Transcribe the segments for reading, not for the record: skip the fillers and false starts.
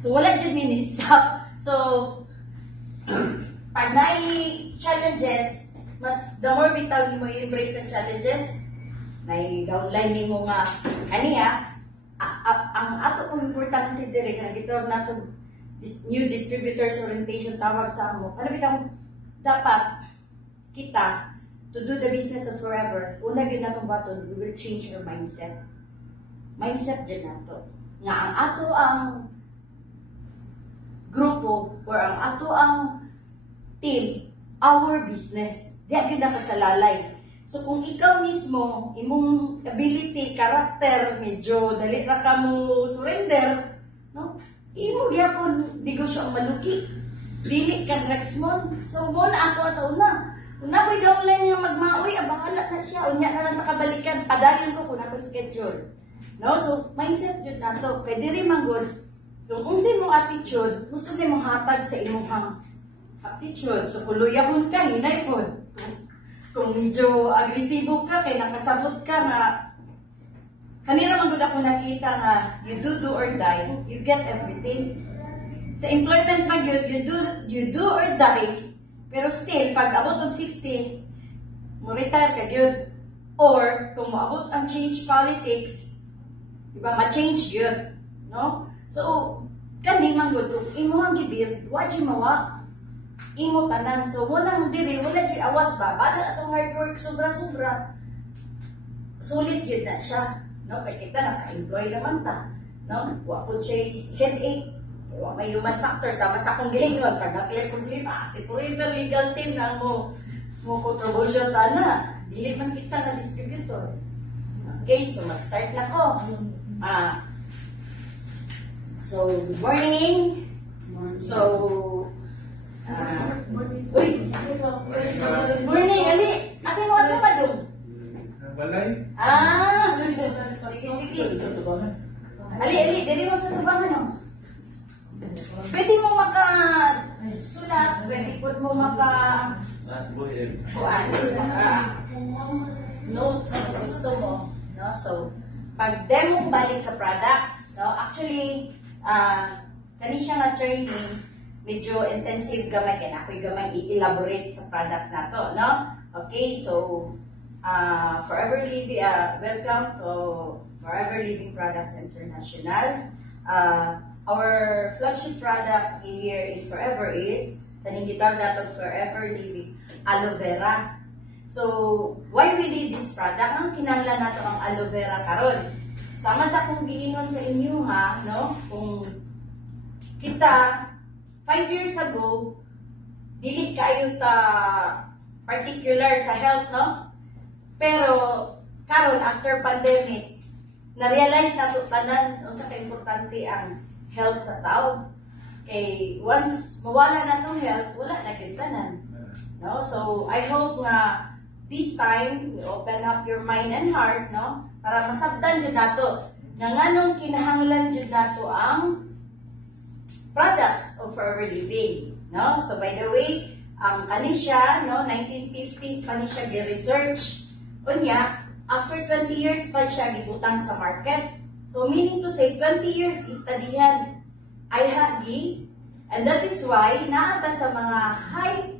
So wala jud mi stop. So pag may challenges, mas the more bitaw mo i-embrace ang challenges, may downline nimo nga kaniya ang ato kong importante dire nga gitawag nato new distributors orientation tawag sa amo. Ano bitaw dapat kita to do the business of forever. Una gyud natong baton, we will change our mindset. Mindset dyan nato. Nga ang ato ang grupo or ang ato ang team, our business. Diya gyud nakasalalay. So kung ikaw mismo, imong ability, karakter, medyo dali ra ka mo surrender, no? Imo gyapon negosyo ang maluki. Dili ka next month. So muna ako sa una. Una ko'y downline nga magmaoy, abangala na siya. Unya na lang nakabalikan. Padayon ko kung ako schedule. No? So mindset jud nato. Kay diri manggod, kung sa imong attitude, gusto na imong hatag sa imong aptitude. So kung luyahon ka, hinay po. Kung medyo agresibo ka, kay nakasabot ka na kanina man gud ako nakita nga you do or die, you get everything. Sa employment mag you do or die, pero still pag abot og 60, mo retire ka gyud. Or kung moabot ang change politics, diba ma-change gyud, no? So kani man gud imo ang gibir, wa jud mawa. Imo tanan. So wala diri, wala jud awas ba? Bala atong hard work sobra-sobra. Sulit gyud na siya. No, kay kita naka-employ naman ta. No, wa po siya headache. Wa may human factor sama sa akong giingon pag sila problema. Si Purito legal team na mo contribution ta na. Dili man kita na distributor. Okay, so mag-start na ko. So good morning. So uy, good morning, Ali. Asa mo sa padung? Balay? Sige. Ali, dili mo sa tubangan, no? Pwede mo maka-sulat, pwede po mo notes kung gusto mo, no? So, pag demo balik sa products, no? Actually, kani siya nga training, medyo intensive gamay, kaya ako'y gamay i-elaborate sa products na to, no? Okay, so, Forever Living, welcome to Forever Living Products International. Our flagship product here in Forever is kaning gitawag nato Forever Living Aloe Vera. So, why we need this product? Ang kinahanglan nato ang aloe vera karon. Sama sa kung giingon sa inyo ha, no? Kung kita 5 years ago, dili kayo ta particular sa health, no? Pero karon after pandemic, na-realize nato tanan unsa ka importante ang health sa tao. Kay once mawala na tong health, wala na gyud tanan. No? So I hope nga this time we open up your mind and heart, no? Para masabtan jud nato nga nganong kinahanglan jud nato ang products of Forever Living, no? So by the way, ang kanisya, no, 1950s pa ni siya gi-research. Unya, after 20 years pa siya gibutang sa market. So meaning to say, 20 years istadihan ay hagi, and that is why naata sa mga high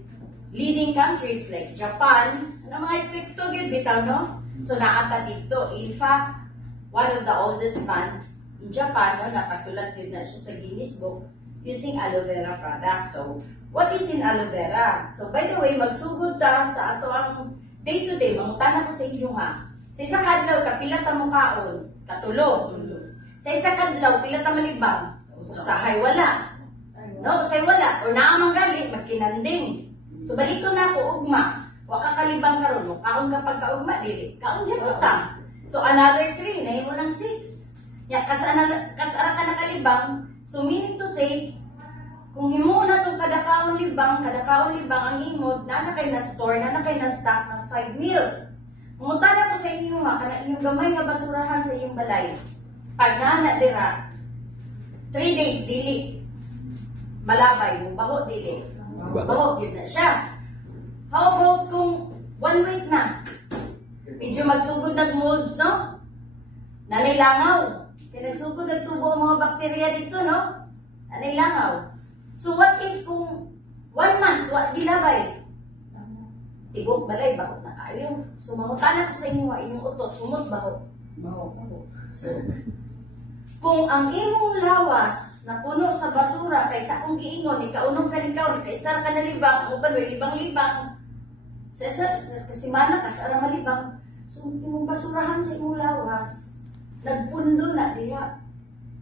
leading countries like Japan, na mga stricto gyud bitaw, no? So naata dito. In fact, one of the oldest man in Japan, no, nakasulat gyud na siya sa Guinness Book using aloe vera product. So what is in aloe vera? So by the way, magsugod ta sa ato ang day-to-day, mangutana ko sa inyo ha. Sa isa kadlaw, kapila ta mo kaon, katulo. Sa isa kadlaw, pila ta malibang, usahay wala. No, usahay wala. O naamang gali, magkinanding. So balito na ako, ugma. Wa ka kalibang karon, kaon ka pagkaugma, dili. Kaon yan utang. So another 3, nahin mo ng 6. Ya, kasara ka nakalibang, so meaning to say, kung himo na itong kadakaon libang ang imod, na kay na store, na kay na stock ng 5 meals. Pumunta na ko sa inyo ha, kana inyong gamay nga basurahan sa inyong balay. Pag nana dira, 3 days dili. Malabay, baho dili. Baho, yun na siya. How about kung 1 week na? Medyo magsugod nag-molds, no? Nanilangaw. Kaya nagsugod nagtubo ang mga bakterya dito, no? Anay langaw. So what if kung 1 month, gilabay? Tibok balay, bahot na kayo. So mangutana ko sa inyo, inyong utot, sumot bahot. Bahot. So, kung ang imong lawas na puno sa basura kaysa akong giingon, ikaunog ka nikaw, ikaisar ka na libang, ang uban may libang-libang. Sa kasimana, kasara malibang. So, imong basurahan sa imong lawas, nagpundo na diha.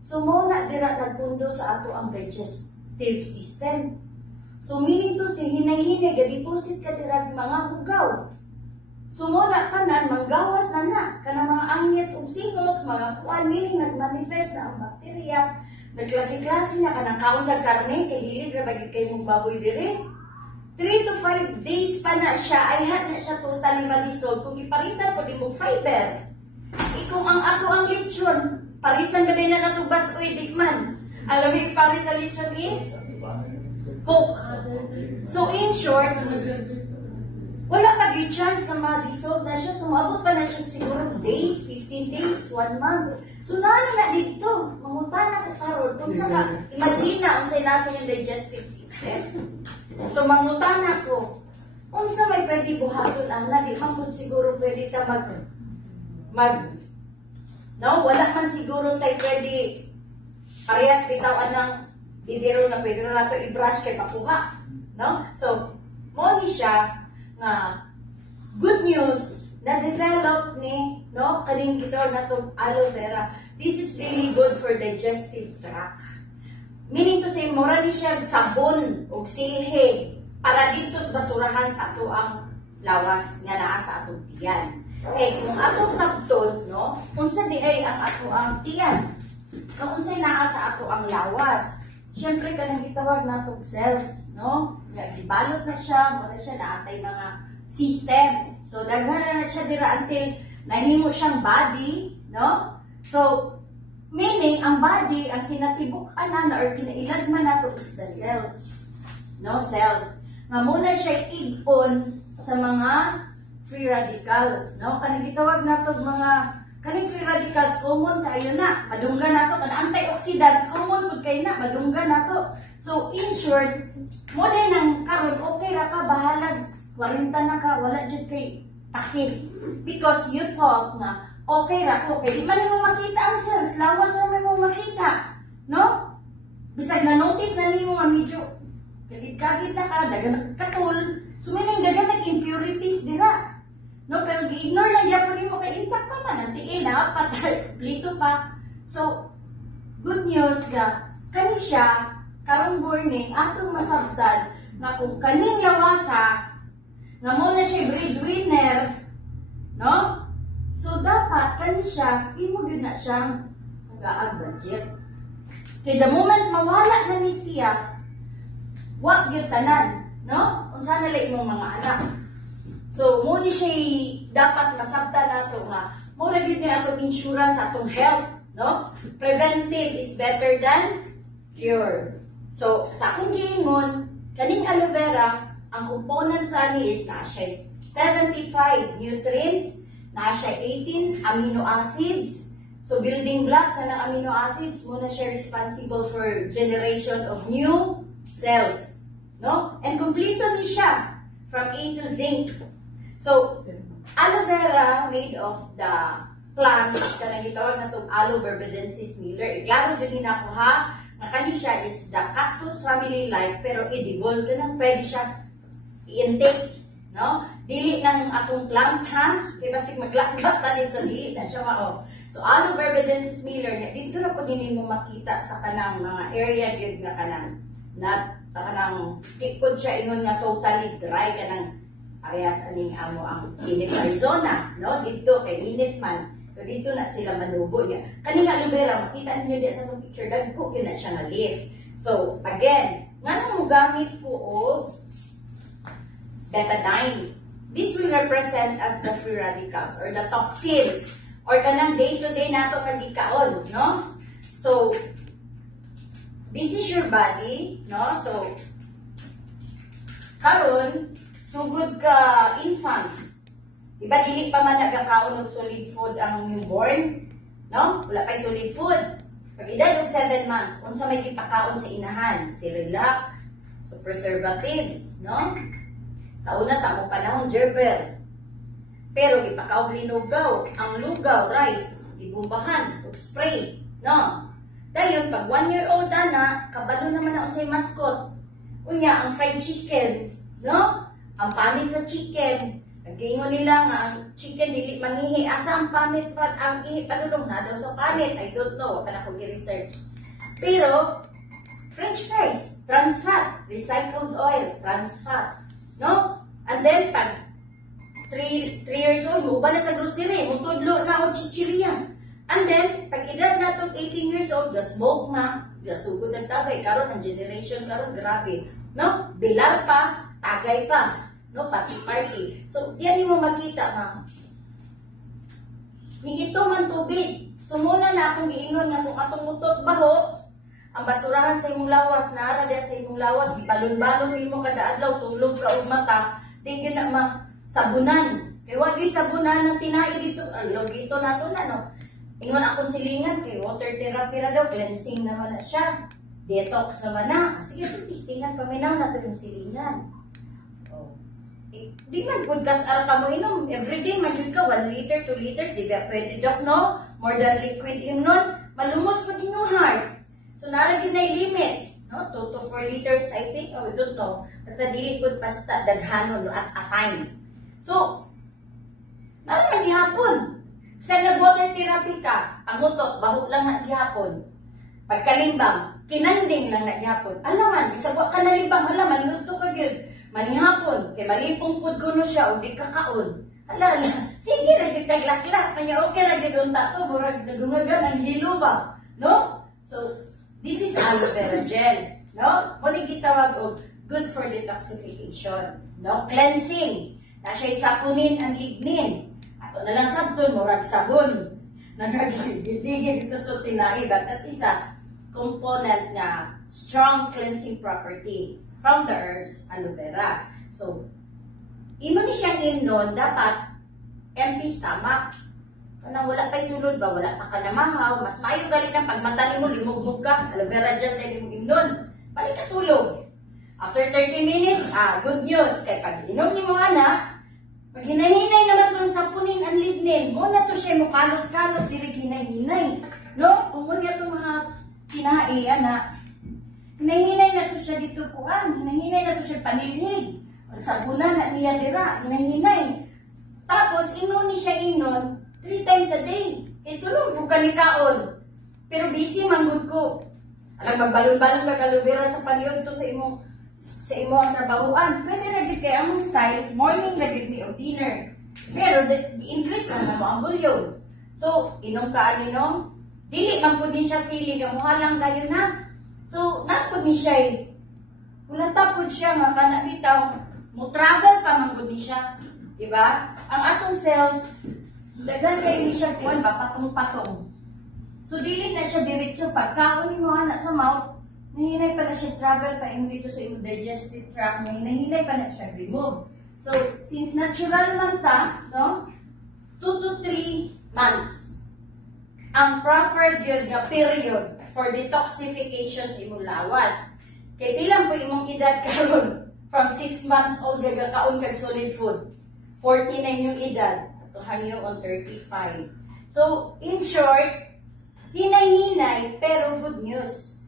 So, mo na dira nagpundo sa ato ang digestive system. So, meaning to say, hinay-hinay, ga-deposit ka dira mga hugaw. So, mo na tanan, manggawas na kana mga angyat ug singot, mga kuan, meaning nagmanifest na ang bakterya, nagklase-klase na kanang kaundag karne, kay hilig ra bagid kay mong baboy dire. 3 to 5 days pa na siya, ay hat na siya totally ma-dissolve. Kung iparisan po di mo fiber. Kung ang ato ang lechon, parisan ba din na natubas o idikman? Alam mo yung paris sa lechon is? Coke. So in short, wala pa yung chance na ma-dissolve na siya. Sumabot pa na siya siguro days, 15 days, 1 month. So nani na dito, mangunta na ka karon. Kung sa ka, imagine na kung sa'yo nasa yung digestive system. So mangunta na ko, kung sa may pwede buhaton na, di man siguro pwede ta no? Wala man siguro tayo pwede parehas bitawan ng bibiro na pwede na nato i-brush kay pakuha. No? So, mo ni siya nga good news na develop ni no kaning kita na to aloe vera. This is really good for digestive tract. Meaning to say mura ni siya sabon o silhe para dito sa basurahan sa ato ang lawas nga naa sa atong tiyan. Okay, kung atong sabton, no, unsa di ay ang ato ang tiyan. Kung unsay naa sa ato ang lawas, syempre kanang gitawag natong cells, no? Gibalot na siya, mo na siya naatay mga system. So daghan na siya dira until nahimo siyang body, no? So meaning ang body ang kinatibuk-an na or kinailagman nato is the cells. No, cells. Nga muna siya ig-on sa mga free radicals, no? Kanang gitawag nato mga kaning free radicals common kayo na, madungga nato kanang antioxidants common pud kay na, madungga nato. So in short, mo din ang karon okay ra ka bahalag 40 na ka wala jud kay takil because you thought na okay ra ko kay di man mo makita ang cells, lawas ra mo makita, no? Bisag na notice na nimo nga medyo kagit na ka dagan katul, so meaning dagan nag impurities dira. No, pero gi-ignore lang gyapon nimo kay intact pa man, antiin na patay, plito pa. So good news ga kani siya karong morning atong masabtan na kung kaning lawasa nga mo na siya breadwinner, no? So dapat kani siya imo gyud na siyang nagaag budget. Kay the moment mawala na ni siya, wa gyud tanan, no? Unsa na lang imong mga anak. So mo ni siya dapat masabtan nato nga mo ra gyud ni atong insurance atong health, no? Preventive is better than cure. So, sa akong giingon, kaning aloe vera, ang component sa ni is na siya 75 nutrients, na siya 18 amino acids. So, building blocks ng amino acids, muna siya responsible for generation of new cells. No? And kompleto ni siya from A to Z. So, aloe vera made of the plant, kanang gitawag na itong Aloe berbedensis Miller. Iklaro dyan din ako ha, kani siya is the cactus family like pero edible kanang pwede siya i-intake, no? Dili ng atong plant ha, kay basig maglakbat ta nito dili na siya mao. So Aloe berbedensis Miller dito ra pud mo makita sa kanang mga area gyud nga kanang kanang tikod siya ingon nga totally dry kanang parehas aning amo ang init Arizona, no? Dito kay init man. So, dito na sila manubo niya. Kaning aloe vera, makita niyo diya sa picture, dagko yun na siya na leaf. So, again, nga nang mo gamit ko og betadine. This will represent as the free radicals or the toxins or kanang day-to-day nato kagikaon, no? So, this is your body, no? So, karon sugod ka infant. Diba, dili pa man nagkakaon ng solid food ang newborn? No? Wala pa solid food. Pag edad og 7 months, unsa may gipakaon sa inahan? Cerelac, so preservatives, no? Sa una sa among panahon, gerber. Pero gipakaon linugaw, ang lugaw, rice, ibumbahan, og spray, no? Dayon pag 1-year-old na, kabalo naman na unsay mascot. Unya ang fried chicken, no? Ang panit sa chicken. Nagkaingon nila nga ang chicken dili mangihi. Asa ang panit pa, ang ihi padulong na daw sa panit. I don't know, wala akong i-research. Pero, French fries, trans fat, recycled oil, trans fat. No? And then, pag 3 years old, muba na sa grocery, mutudlo na o chichirya. And then, pag edad na itong 18 years old, smoke na, sugod ng tagay, karon ang generation karon grabe. No? Bilar pa, tagay pa. No, party. So, yan mo makita na. Ni ito man tubig. Sumuna na akong giingon nga kung atong mutot baho, ang basurahan sa imong lawas, naara diya sa imong lawas, balon-balon mo kada adlaw, tulog ka og mata, di na sabunan. Kay wag gyud sabunan ng tinai dito, ang logito nato na no. Ingon akong silingan kay water therapy ra daw, cleansing naman na siya. Detox naman na. Sige, testingan paminaw nato yung silingan. Di man podcast ara ka mo inom everyday man jud ka 1 liter 2 liters di ba pwede dok no more than liquid inom malumos pud inyong heart so nara gid nay limit no 2 to 4 liters I think I don't know basta dili pud basta daghanon at a time so nara man gihapon sa nag water therapy ka ang utot baho lang na gihapon pagkalimbang kinanding lang na gihapon alaman bisag wa ka nalimbang alaman luto ka gyud manihapon, kay malipong pud kuno siya, o di kakaon. Hala, sige na yung taglaklat. Kaya okay lang yung tato, murag nadungagan ang hilo ba? No? So, this is aloe vera gel. No? Muli gitawag og good for detoxification. No? Cleansing. Na siya'y sapunin ang lignin. Ato na lang sabton, murag sabon. Nagagigigigig ito sa tinaibat. At isa, component na strong cleansing property from the herbs aloe vera. So, imo ni siyang imnon, dapat empty stomach. Kanang wala pa'y sulod ba, wala pa ka namahaw, mas maayo gali ng pagmantali mo, limugmug ka, aloe vera gel na imong imnon. Balik ka tulog. After 30 minutes, good news. Kaya pag inom ni mo anak, pag hinahinay naman itong sapunin ang lignin, muna to siya mo kalot-kalot, dili hinay-hinay. No? Kung muna itong mga kinai, anak, hinahinay na to siya dito kuan, hinahinay na to siya panilhig. Pag sabunan na niya dira, hinahinay. Tapos, inon ni siya 3 times a day. Ito lang, bukan ni kaon. Pero busy manggod ko. Alam, magbalon-balon ka kalubira sa paniyod to sa imo ang trabahoan. Pwede na gid kay among style, morning na gid ni o dinner. Pero, i-increase na mo ang volume. So, inom ka alinom, dili man po din siya sili, kamuha lang kayo na. So, napod ni siya wala tapod siya nga kana bitaw mo travel pa man gud ni siya, di ba? Ang atong cells daghan kay ni siya kuan ba patong-patong. So dili na siya diretso pagkaon ni mo ana sa mouth, nahinay pa na siya travel pa dito sa imong digestive tract, nahinay pa na siya remove. So since natural man ta, no? 2 to 3 months ang proper gyud nga period for detoxification sa imong lawas. Kay bilang po imong edad karon from 6 months old gagakaon kag solid food. 40 na inyong edad, ato hangyo on 35. So, in short, hinay-hinay pero good news.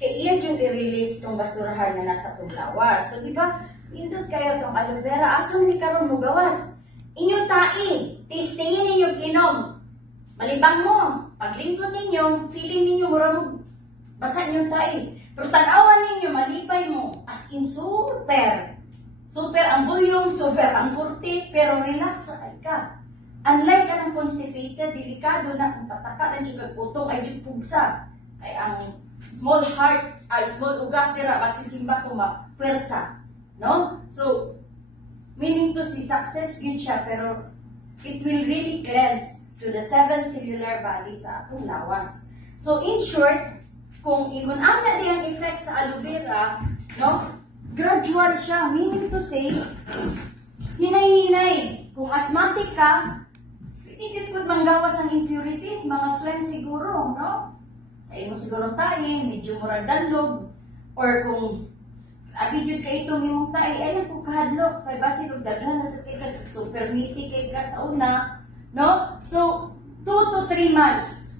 Kay iya yung i-release tong basurahan na nasa tong lawas. So, di ba, indot kayo tong aloe vera, asan ni karon mo gawas? Inyong taing, testingin ninyong inom. Malibang mo, paglingkod ninyo, feeling ninyo mura mo basa inyong taing. Pero tanawan ninyo, malipay mo, as in super. Super ang volume, super ang kurti, pero relax sa ka. Unlike ka ng constipated, delikado na kung tataka ng juga putong ay pugsa. Ay ang small heart, small ugak tira, kasi simba ko mapwersa. No? So, meaning to see success yun siya, pero it will really cleanse to the 7 cellular body sa atong lawas. So, in short, kung igun-an na ang effect sa aloe vera, no? Gradual siya. Meaning to say, hinay-hinay. Kung asthmatic ka, hindi ko manggawas ang impurities, mga phlegm siguro, no? sa imong siguro tae, medyo murag danlog, or kung abi jud kay itong imong tae, ay kung kahadlok, kay base kung daghan na sa tikat, super niti kay ka sa una, no? So, 2 to 3 months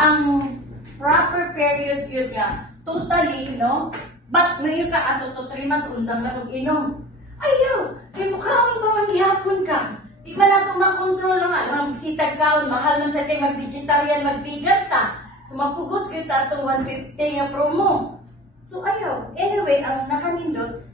ang proper period yun niya. Totally, no? But ngayon ka, ato to 3 months, undang na kong inom. Ayaw! May mukhaon ba maghihapon ka? Di ba na ito makontrol naman? Magsitag kaon, mahal man sa tayo, mag-vegetarian, mag-vegan ta. So mapugos kita itong 150 yung promo. So ayaw. Anyway, ang nakanindot,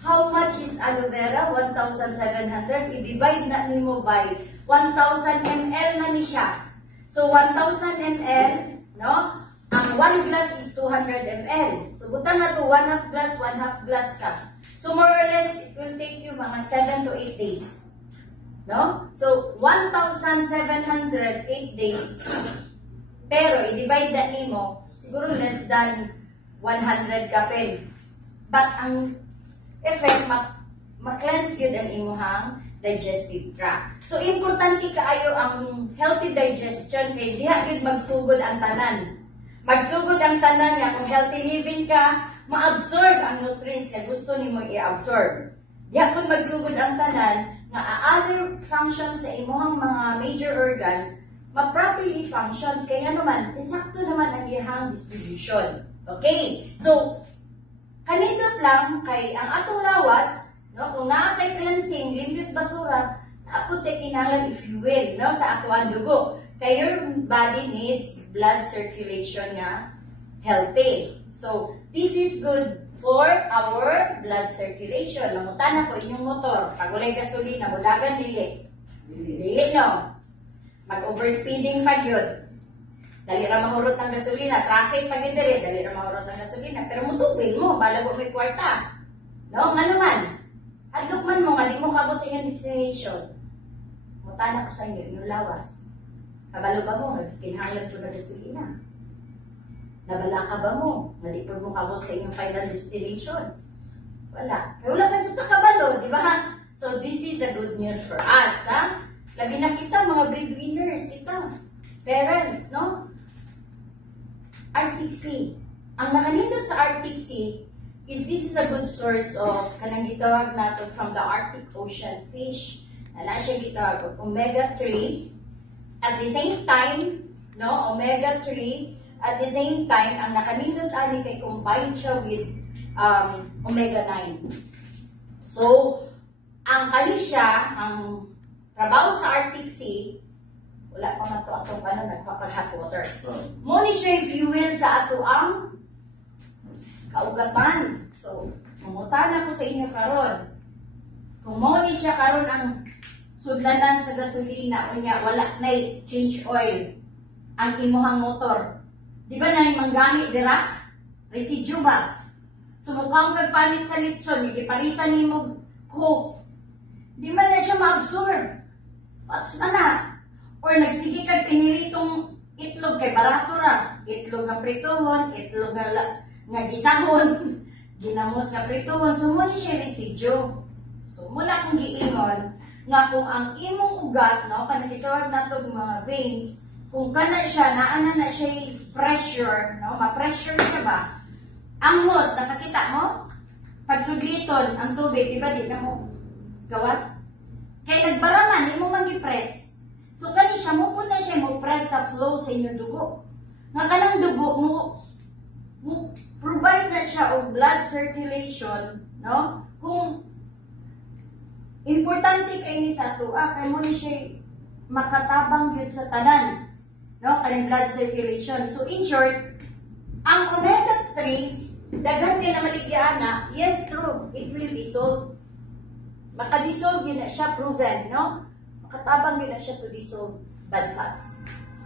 how much is aloe vera? 1,700. I-divide na nimo by 1,000 ml na ni siya. So 1,000 ml, no? Ang 1 glass is 200 ml. So butang na to 1/2 glass, 1/2 glass ka. So more or less, it will take you mga 7 to 8 days. No? So 1,700, 8 days. Pero i-divide that nimo, siguro less than 100 kapel. But ang effect, ma-cleanse yun ang imuhang digestive tract. So importante kaayo ang healthy digestion kay diha gyud magsugod ang tanan. Magsugod ang tanan nga kung healthy living ka, ma-absorb ang nutrients na gusto nimo i-absorb. Diha kun magsugod ang tanan nga other functions sa imong mga major organs ma-properly functions kaya naman insakto naman ang iyang distribution. Okay? So kanindot lang kay ang atong lawas, no, kung naatay cleansing, limpios basura, apod kay kinahanglan i-fuel, no, sa ato ang dugo. Kay your body needs blood circulation nga healthy. So, this is good for our blood circulation. Namutan ako inyong motor, pag walay gasolina, mulagan dili. Dili, no. Mag-overspeeding pa yun. Dali ra mahurot ng gasolina, traffic pag diri, dali ra mahurot ng gasolina. Pero mutugil mo, balago may kwarta. No, nga naman. Hadlok man mo, nga di mo kabot sa inyong destination. Mutan ako sa inyo, inyong lawas. Kabalo ba mo? Kinahanglan ko na gasolina. Nabala ka ba mo? Hindi po mo kabot sa inyong final destination. Wala. Kaya wala man sa takabalo, di ba? So, this is the good news for us, ha? Labi na kita, mga breadwinners, kita. Parents, no? Arctic Sea. Ang nakanindot sa Arctic Sea is this is a good source of kanang gitawag nato from the Arctic Ocean fish. Na siya gitawag of omega-3. At the same time, no, omega-3, at the same time, ang nakanindot ani kay combined siya with omega-9. So, ang kani siya, ang trabaho sa Arctic Sea, wala pa man to atong paano nagpapag-hot water. Mo ni siya fuel sa ato ang kaugatan. So, mangutana ko sa inyo karon. Kung mo ni siya karon ang sudlanan sa gasolina unya wala na change oil ang imuhang motor. Di ba na manggamit dira? Residue ba? So mukhang magpalit sa litson, igiparisan ni mo coke. Di ba na siya ma-absorb? What's na? Or nagsige kag piniritong itlog kay barato ra. Itlog nga pritohon, itlog nga gisahon, ginamos nga pritohon. So mo ni siya residue. So mula kong giingon nga kung ang imong ugat, no, kanang gitawag nato mga veins, kung kana siya, naana na siya pressure, no, ma-pressure siya ba? Ang hose, nakakita mo? Pag sugliton ang tubig, di ba, di na mo gawas? Kaya nagbaraman, di mo man gi-press. So, kani siya, mo po na siya mo press sa flow sa inyong dugo. Nga kanang dugo, mo provide na siya og blood circulation, no? Kung importante kay ni sa tuwa, kay mo ni siya makatabang yun sa tanan, no? Kaning blood circulation. So, in short, ang omega-3, daghan din na maligyaana, yes, true, it will dissolve. Maka-dissolve yun na siya, proven, no? Makatabang yun na siya to dissolve bad fats.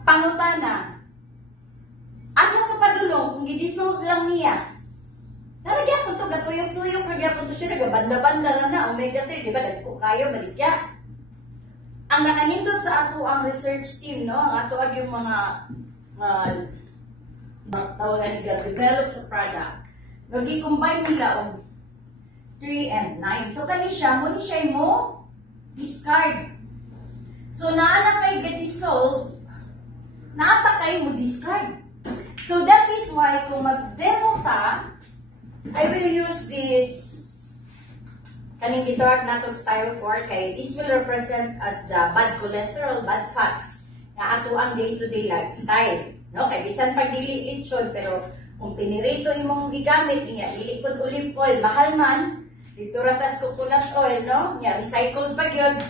Pangutana, asa ka padulong kung i-dissolve lang niya? Naragyan po ito, gatuyok-tuyok, naragyan po ito siya, nagabanda-banda na omega-3, di ba? Dagpo kayo, maligya. Ang nakanindot sa ato ang research team, no? Ang ato ang yung mga tawagan nila, develop sa product. Nag-combine nila og 3 and 9. So, kani siya, mo ni siya mo discard. So, naana kay get dissolved, naapa kayo mo discard. So that is why kung mag-demo ka, I will use this kaning gitawag natong styrofoam kay this will represent as the bad cholesterol, bad fats na ato ang day-to-day lifestyle. No? Kay bisan pag dili lechon, pero kung pinirito imong gigamit niya, dili kun olive oil, mahal man, dito ratas coconut oil, no? Nya recycled pa gyud.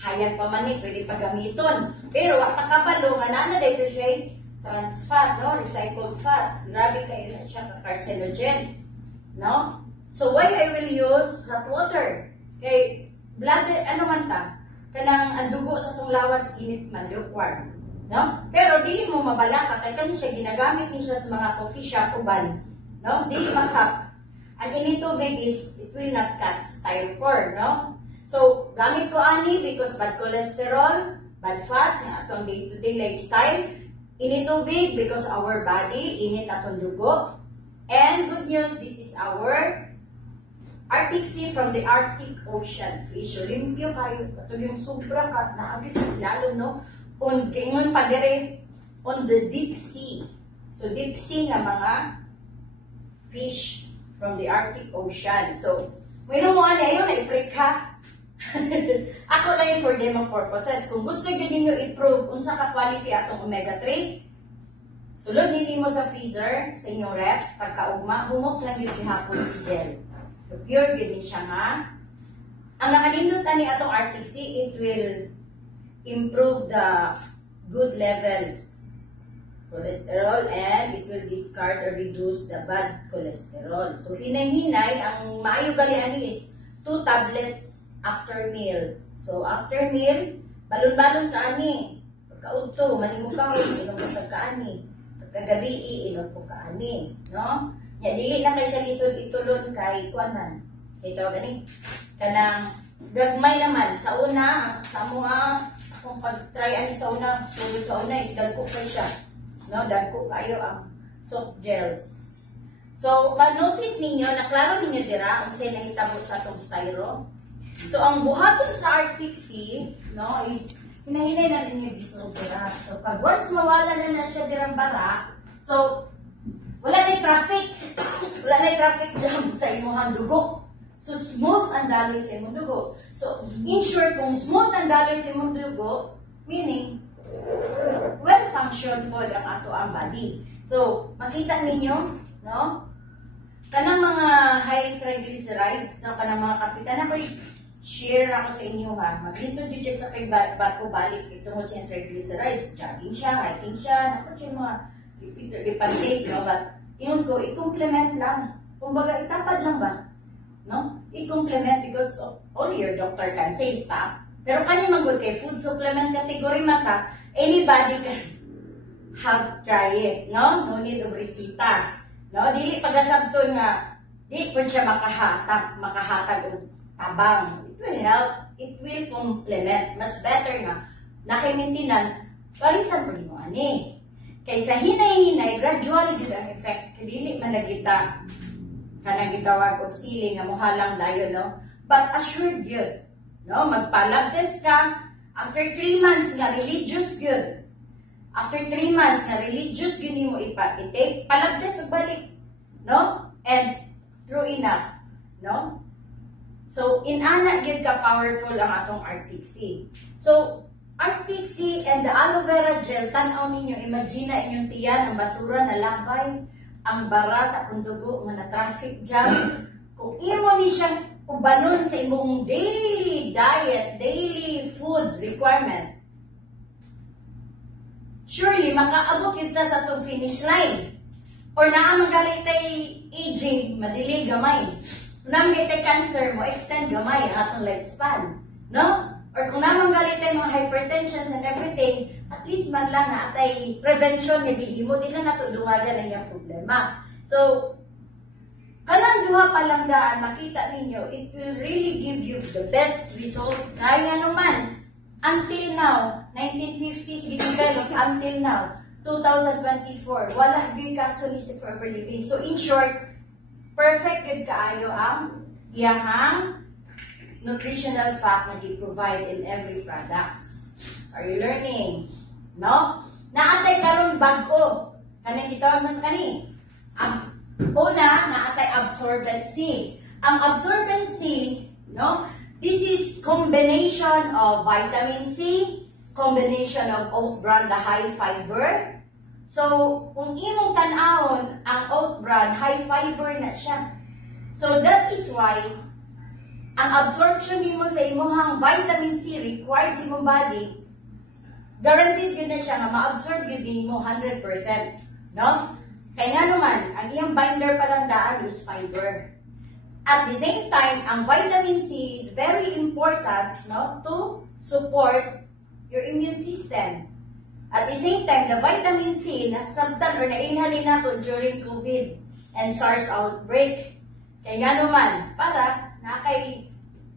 Hayag pa man ni pwede pagamiton. Pero wa pa kabalo nga naa dito siya trans fat, no? Recycled fats. Grabe kayo na siya ka carcinogen, no? So why I will use hot water? Kay blood ano man ta? Kanang ang dugo sa tong lawas init man lukewarm. No? Pero dili mo mabala ka kay kani siya ginagamit ni siya sa mga coffee shop uban, no? Dili makap. Ang ini tubig is it will not cut styrofoam, no? So gamit ko ani because bad cholesterol, bad fats nga atong day-to-day lifestyle. Ini tubig because our body init atong dugo. And good news, this is our Arctic Sea from the Arctic Ocean fish. So limpyo kayo. Ito yung sobra ka naagit lalo, no? On kaingon pa dire on the deep sea. So deep sea nga mga fish from the Arctic Ocean. So mayroon mo ani ayo na i-click ha. Ako lang yun for demo purposes. Kung gusto nyo ninyo i-prove unsa ka quality atong omega 3, sulod nili mo sa freezer sa inyong ref pagkaugma, humok lang yung ihapon si gel. So pure din siya nga. Ang nakanindot ni atong Arctic Sea, it will improve the good level cholesterol and it will discard or reduce the bad cholesterol. So hinay-hinay, ang maayo gali ani is 2 tablets after meal. So after meal, balon-balon ka ani. Pagkaudto, malimog ka, inom ka sa kaani. Pagkagabi, inom ko kaani. No? Ya, dili na kay siya lisod itulon kay kuanan. Sa ito gani. Kanang gagmay naman. Sa una, sa mga, kung pag-try ani sa una, tulad sa una is dagko kay siya. No? Dagko kayo ang soft gels. So, notice ninyo, naklaro ninyo dira, ang siya nahitabo sa itong styro. So, ang buhaton sa Arctic Sea, no, is hinahinay na ninyo bisnog dira. So, pag once mawala na siya dirang bara, so, wala na traffic. Wala na traffic jam sa imuhang dugo. So, smooth ang daloy sa imong dugo. So, in short, kung smooth ang daloy sa imong dugo, meaning, well-function po ang ato ang body. So, makita ninyo, no? Kanang mga high triglycerides, no? Kanang mga kapitan, ako share ako sa inyo ha. Mag-lisod di check sa kay bago balik itong siya triglycerides. Jogging siya, hiking siya, ako siya mga ipantake, no? But, yun ko, i-complement lang. Kumbaga, itapad lang ba? No? I-complement because only your doctor can say stop. Pero kanya manggod kay food supplement category mata, anybody can have try it, no? No need of resita. No? Dili pagasabton nga, di po siya makahatag o tabang. It will help, it will complement. Mas better nga, na kay maintenance, parisan po mo ani. Kaysa hinay-hinay, gradually yun ang effect. Dili man nagita kanang gitawag og sili nga mohalang dayon, no? But assured yun, no? Magpa-lab test ka, after 3 months nga religious yun. After 3 months nga religious yun mo i-take, pa-lab test magbalik, no? And true enough, no? So, inana yun ka powerful ang atong Arctic Sea. So, Arctic Sea and the aloe vera gel, tanaw ninyo, imagine na inyong tiyan, ang basura na labay, ang bara sa kundugo, nga na traffic jam. Kung imo ni siya ubanon sa imong daily diet, daily food requirement, surely makaabot yun ta sa itong finish line. Or naamang galit ay aging, madili gamay. Nang gitay cancer mo, extend gamay ang atong lifespan. No? Or kung namang galit tayo mga hypertension and everything, at least man lang na atay prevention nga gihimo din na natudungagan ang iyang problema. So, kanang duha pa lang daan, makita ninyo, it will really give you the best result. Kaya naman, until now, 1950s gidevelop until now, 2024, wala gyud capsule si Forever Living. So, in short, perfect gyud kaayo ang iyahang nutritional fact na gi-provide in every products. Are you learning? No? Naatay karon bag-o. kanang gitawag man kani. Una, naatay absorbency. Ang absorbency, no? This is combination of vitamin C, combination of oat bran, the high fiber. So, kung imong tan-awon, ang oat bran, high fiber na siya. So, that is why, ang absorption nimo sa imong vitamin C required sa imong body, guaranteed yun na siya nga ma-absorb yun mo 100%. No? Kaya nga naman, ang iyang binder parang daan is fiber. At the same time, ang vitamin C is very important, no, to support your immune system. At the same time, the vitamin C nasabtan or nainhalin nato during COVID and SARS outbreak. Kaya nga naman, para nakay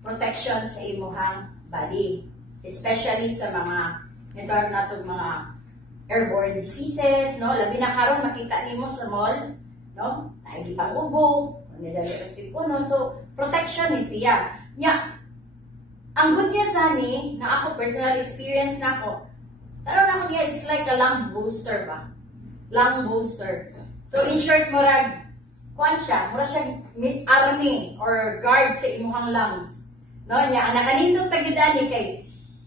protection sa imuhang body. Especially sa mga, ito nato mga airborne diseases, no? Labi na karon makita nimo sa mall, no? Naigipang ubo, nidali ang sipunon. So, protection ni siya. Nya, ang good news ani, na ako personal experience na ako, taro na ako niya, it's like a lung booster ba? Lung booster. So, in short, murag, kuan siya, murag siya army or guard sa imuhang lungs. No? Nya, ang nakanindot pagidani kay,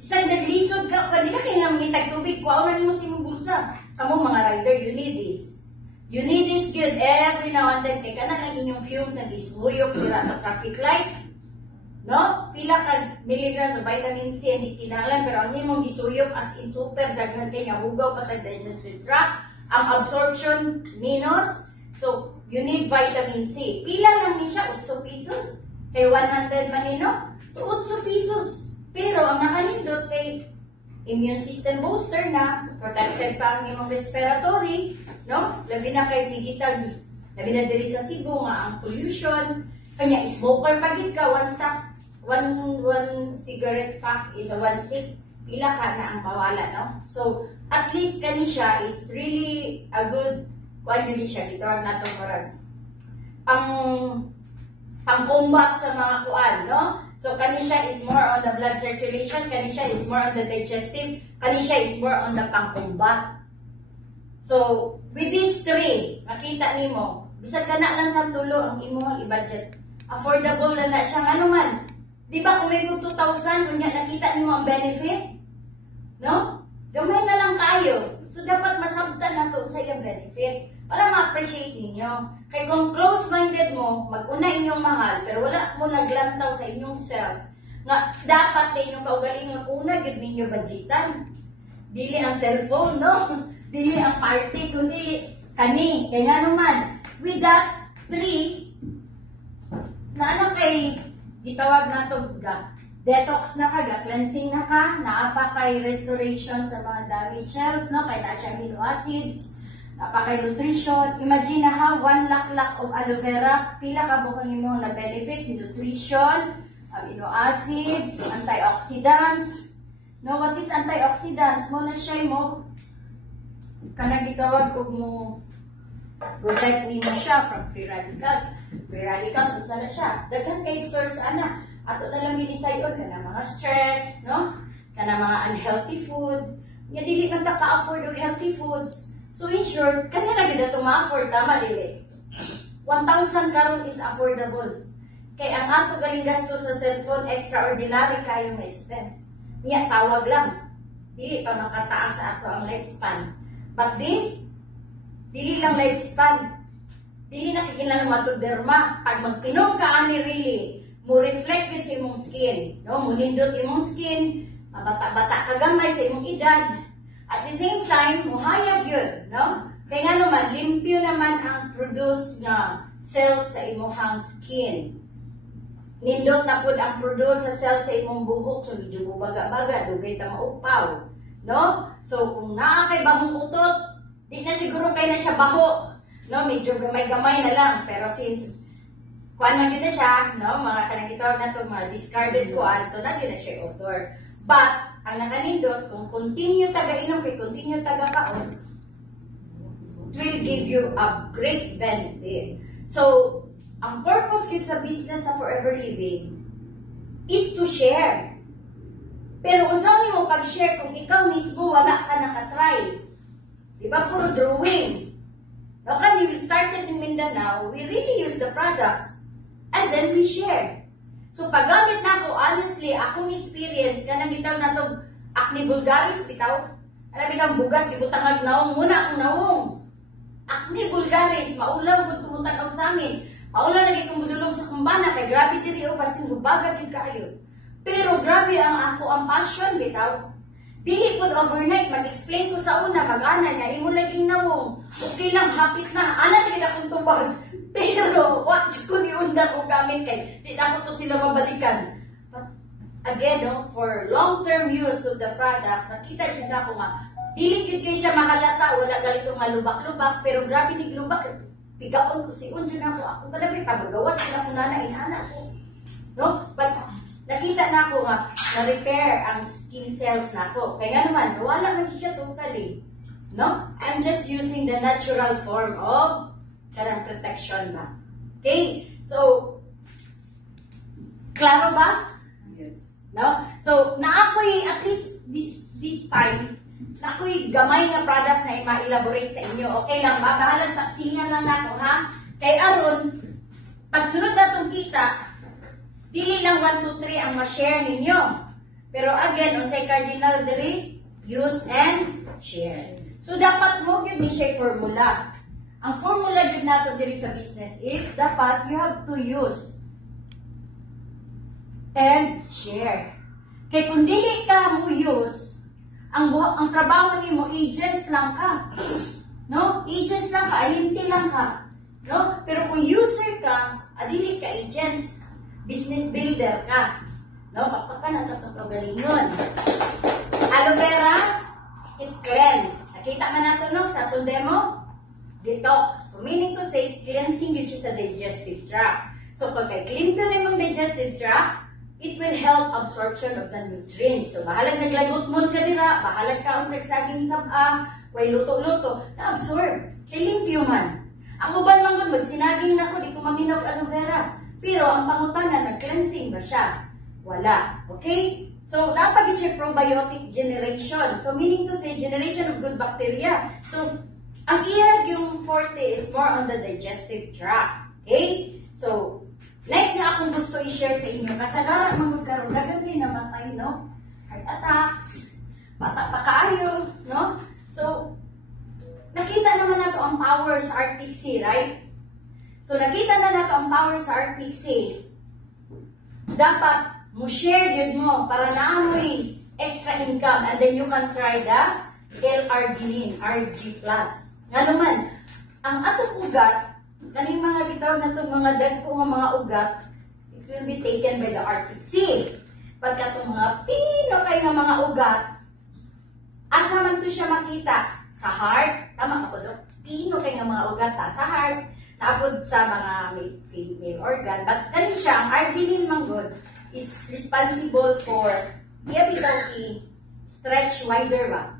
isang naglisod ka, kanina kailang ngitag tubig, kuha na nimo sa imong bulsa. Kamu mga rider, you need this. You need this good every now and then. Teka na lang inyong fumes na ismuyok nila sa traffic light. No? Pila ka milligrams of vitamin C hindi kinahanglan, pero ang imong isuyok as in super daghan kay nga hugaw pa tag digestive tract. Ang absorption minus. So, you need vitamin C. Pila lang ni siya? 8 pesos. Kay 100 manino. So, 8 pesos. Pero ang nakalindot kay immune system booster na, protected pa ang imong respiratory, no? Labi na kay sigitag, labi na diri sa Cebu nga ang pollution, kanya smoker pagid ka, one cigarette pack is a one stick, pila ka na ang mawala, no? So, at least kani siya is really a good, kuan yun siya, dito ang natong parang, pang-combat sa mga kuan, no? So, kani siya is more on the blood circulation, kani siya is more on the digestive, kani siya is more on the pang-combat. So, with these three, makita nimo, bisag ka na lang sa tulo ang imong i-budget. Affordable na siya. Ano man, di ba kung may 2,000, unya nakita nimo ang benefit? No? Gamay na lang kayo. So, dapat masabtan na to sa iyong benefit para ma-appreciate ninyo. Kaya kung close-minded mo, mag-una inyong mahal, pero wala mo naglantaw sa inyong self, nga dapat din yung kaugalingon, una, good ninyo budgetan. Dili ang cellphone, no? Dili ang party, kundi kani. Kaya nga naman, with that, 3, na ano kay, gitawag na to, detox na ka, cleansing na ka, naapa kay restoration sa mga damaged cells, no? Kay na siya amino acids, napakay nutrition. Imagine na ha, 1 laklak of aloe vera, pila ka bukang yung na benefit, nutrition, amino acids, antioxidants. No, what is antioxidants? Mo na siya mo, kanang gitawag ko mo, protect nimo siya from free radicals. Free radicals, unsa na siya? Daghan kay source ana. Ato na lang bilisayon ka na mga stress, no? Kana mga unhealthy food. Nya dili man ta ka-afford og healthy foods. So in short, kanina gid ato ma-afford tama dili. 1,000 karon is affordable. Kay ang ato galing gasto sa cellphone extraordinary kayo nga expense. Nya tawag lang. Dili pa makataas sa ato ang lifespan. But this, dili lang lifespan. Dili na kikinahanglan matoderma. Pag magtinom ka ani really, mo reflect yun sa imong skin, no? Mo nindot imong skin, mabata-bata ka gamay sa imong edad. At the same time, mo hayag yun, no? Kaya nga naman, limpyo naman ang produce nga cells sa imong skin. Nindot na pud ang produce sa cells sa imong buhok, so medyo bubaga-baga, dugay ta maupaw, no? So kung naa kay bahong utot, di na siguro kay na siya baho, no? Medyo gamay-gamay na lang, pero since kuan na gid na siya, no? Mga kanang gitawag na to, mga discarded kuan, so na gid na siya odor. But ang nakanindot, kung continue taga-inom kay continue taga-kaon, it will give you a great benefit. So, ang purpose yun sa business sa Forever Living is to share. Pero kung saan mo pag-share, kung ikaw mismo wala ka nakatry, di ba puro drawing? No, when we started in Mindanao, we really use the products and then we share. So paggamit na ako, honestly, akong experience, kanang bitaw na itong acne vulgaris, bitaw. Alam bitaw, bugas, ibutangag naong, muna akong naong. Acne vulgaris, maulaw kung tumutanaw sa amin. Maulaw lagi kong budulong sa kumbana, kay grabe diri o pasin hubaga din kayo. Pero grabe ang passion, bitaw. Dili ko overnight, mag-explain ko sa una, mag-ana niya, imo laging nawong. Okay lang, hapit na, ana na akong tubag. Pero, watch ko ni undang o gamit kay, di na ko to sila mabalikan. But, again, no, for long-term use of the product, nakita siya na ako nga, dili yun kayo siya mahalata, wala galito nga lubak-lubak, pero grabe ni lubak, pigaon ko si Unjo na ako, ako talaga, pabagawas ko na kung nana ko. No? But, nakita na ako nga, na-repair ang skin cells na ako. Kaya naman, wala man siya totally. No? I'm just using the natural form of karang protection ba. Okay? So, klaro ba? Yes. No? So, naakoy, at least this time, naakoy gamay nga products na ma-elaborate sa inyo. Okay lang ba? Bahalang tapsingan lang na ako, ha? Kay aron, pag sunod na itong kita, dili lang 1, 2, 3 ang ma-share ninyo. Pero again, unsay cardinal diri, use and share. So, dapat mo yun ni siya formula. Ang formula yun nato diri sa business is, dapat you have to use and share. Kaya kung dili ka mo use, ang trabaho ni mo, agents lang ka. No? Agents lang ka, alinti lang ka. No? Pero kung user ka, adili ka agents, business builder ka. No? Kapag ka natatapagaling yun. Aloe vera, it cleanse. Nakita man nato no, sa atong demo, detox. So, meaning to say, cleansing yun siya sa digestive tract. So, pag clean ko na yung digestive tract, it will help absorption of the nutrients. So, bahalag naglagot mo ka dira, bahalag ka ang nagsaging saba, way luto-luto, na-absorb. Kay limpyo man. Ang uban man gud, magsinaging na ko, di ko maminaw aloe vera. Pero, ang pangutana, nag-cleansing ba siya? Wala. Okay? So, dapat yung probiotic generation. So, meaning to say, generation of good bacteria. So, ang iya yung forte is more on the digestive tract. Okay? So, next na akong gusto i-share sa inyo. Kasagaran mga karon dagan din namatay, no? Heart attacks, bata pa kaayo, no? So, nakita naman nato ang power sa Arctic Sea, right? So, nakita na nato ang power sa Arctic Sea. Dapat mo share yun mo para naamoy extra income and then you can try the L-arginine, RG+. Nga naman, ang atong ugat, kaning mga bitaw na itong mga dagko nga mga ugat, it will be taken by the Arctic Sea. Pagka itong mga pino kayo nga mga ugat, asa man ito siya makita? Sa heart. Tama ka po, Dok? Pino kayo nga mga ugat sa heart, tapos sa mga female organ. But kani siya, ang arginine manggod is responsible for bitaw i-stretch wider ba?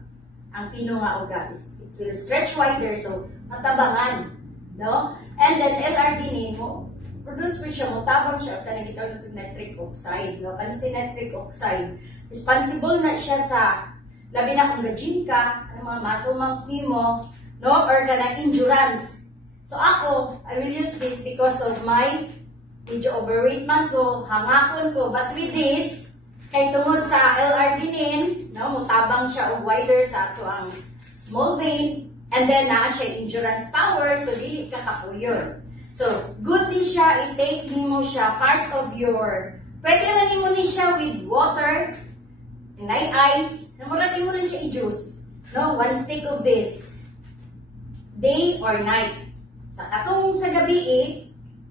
Ang pino nga ugat is will stretch wider, so matabangan, no? And then L-arginine mo, produce mo siya, mutabang siya, kanang gitawag ng nitric oxide, no? Kasi si nitric oxide, responsible na siya sa, labi na kung gajin ka, ano mga muscle mounts mo, no? Or kanang endurance. So ako, I will use this because of my medyo overweight man ko, hangakon ko, but with this, kay tungod sa L-arginine, no? Mutabang siya o wider sa ato ang small vein, and then naa siya endurance power, so dili ka kapuyon. So, good din siya, i-take mo siya, part of your, pwede na mo ni siya with water, light ice, namurati mo na siya i-juice. No, 1 stick of this, day or night. Sa katong sa gabi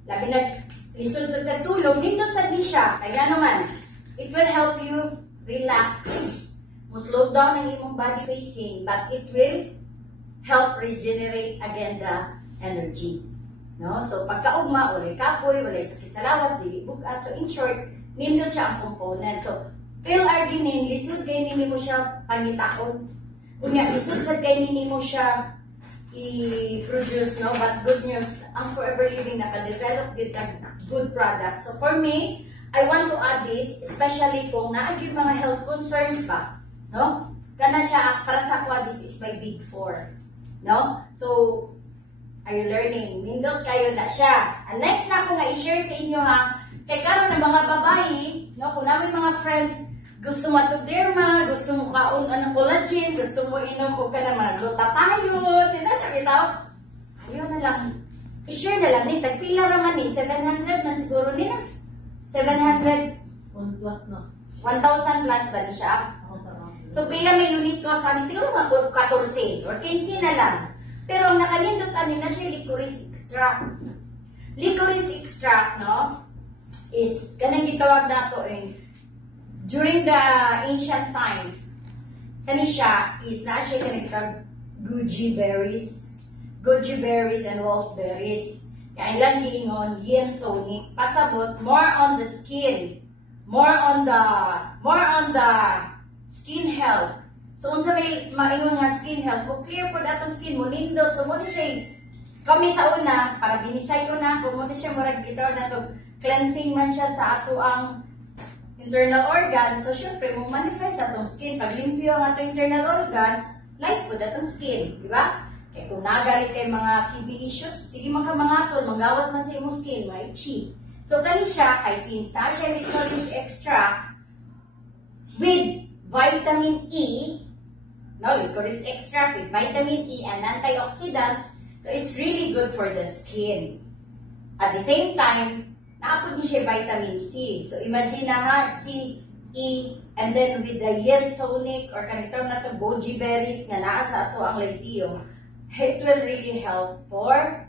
labi na lisod sa katulog, nindot sa di siya, kaya naman, it will help you relax. Mo slow down ang imong body facing, but it will help regenerate again the energy. No? So, pagkaugma, walay kapoy, walay sakit sa lawas, dili bugat. So, in short, nindot siya ang component. So, L-arginine, lisod kay nini mo siya pangitakon. Kunya, lisod sa kay nini mo siya i-produce, no? But good news, ang Forever Living naka-develop with a good product. So, for me, I want to add this, especially kung naagin mga health concerns ba. No? Kana siya, para sa ako, this is my big 4. No? So, Are you learning? Nindot kayo na siya. And next na ako nga i-share sa inyo ha, kay karon ng mga babae, no, kung namin mga friends, gusto mo ito derma, gusto mo kaon ng collagen, gusto mo inom o ka na mga glutathione, bitaw. Ayaw na lang. I-share na lang ni. Tagpila naman ni. 700 man siguro nila. 700. 1 plus na. 1,000 plus ba ni siya? So, pila may unit ko sa siguro mga 14 or 15 na lang. Pero ang nakalindot na siya licorice extract. Licorice extract, no, is kanang gitawag nato during the ancient time, kani siya is na siya kanang goji berries and wolfberries. Kaya ilang giingon, yin tonic, pasabot, more on the skin, more on the skin health. So, unsa may maingon nga skin health, kung clear po datong skin mo, nindot, so muna siya, kami sa una, para binisay ko na, kung muna siya marag ito, na to, cleansing man siya sa ato ang internal organs. So, syempre, mong manifest sa atong skin. Pag limpyo ang atong internal organs, light po datong skin, di ba? Kaya kung nagalit kay mga kidney issues, sige magkamangatol, manggawas man sa imong skin, may itchy. So, kani siya, kay since na siya licorice extract with vitamin E, no, licorice extract with vitamin E and antioxidant, so it's really good for the skin. At the same time, naapod niya siya vitamin C. So, imagine na ha, C, E, and then with the yin tonic or kanito na ito, goji berries nga naa sa ato ang lyceum, it will really help for,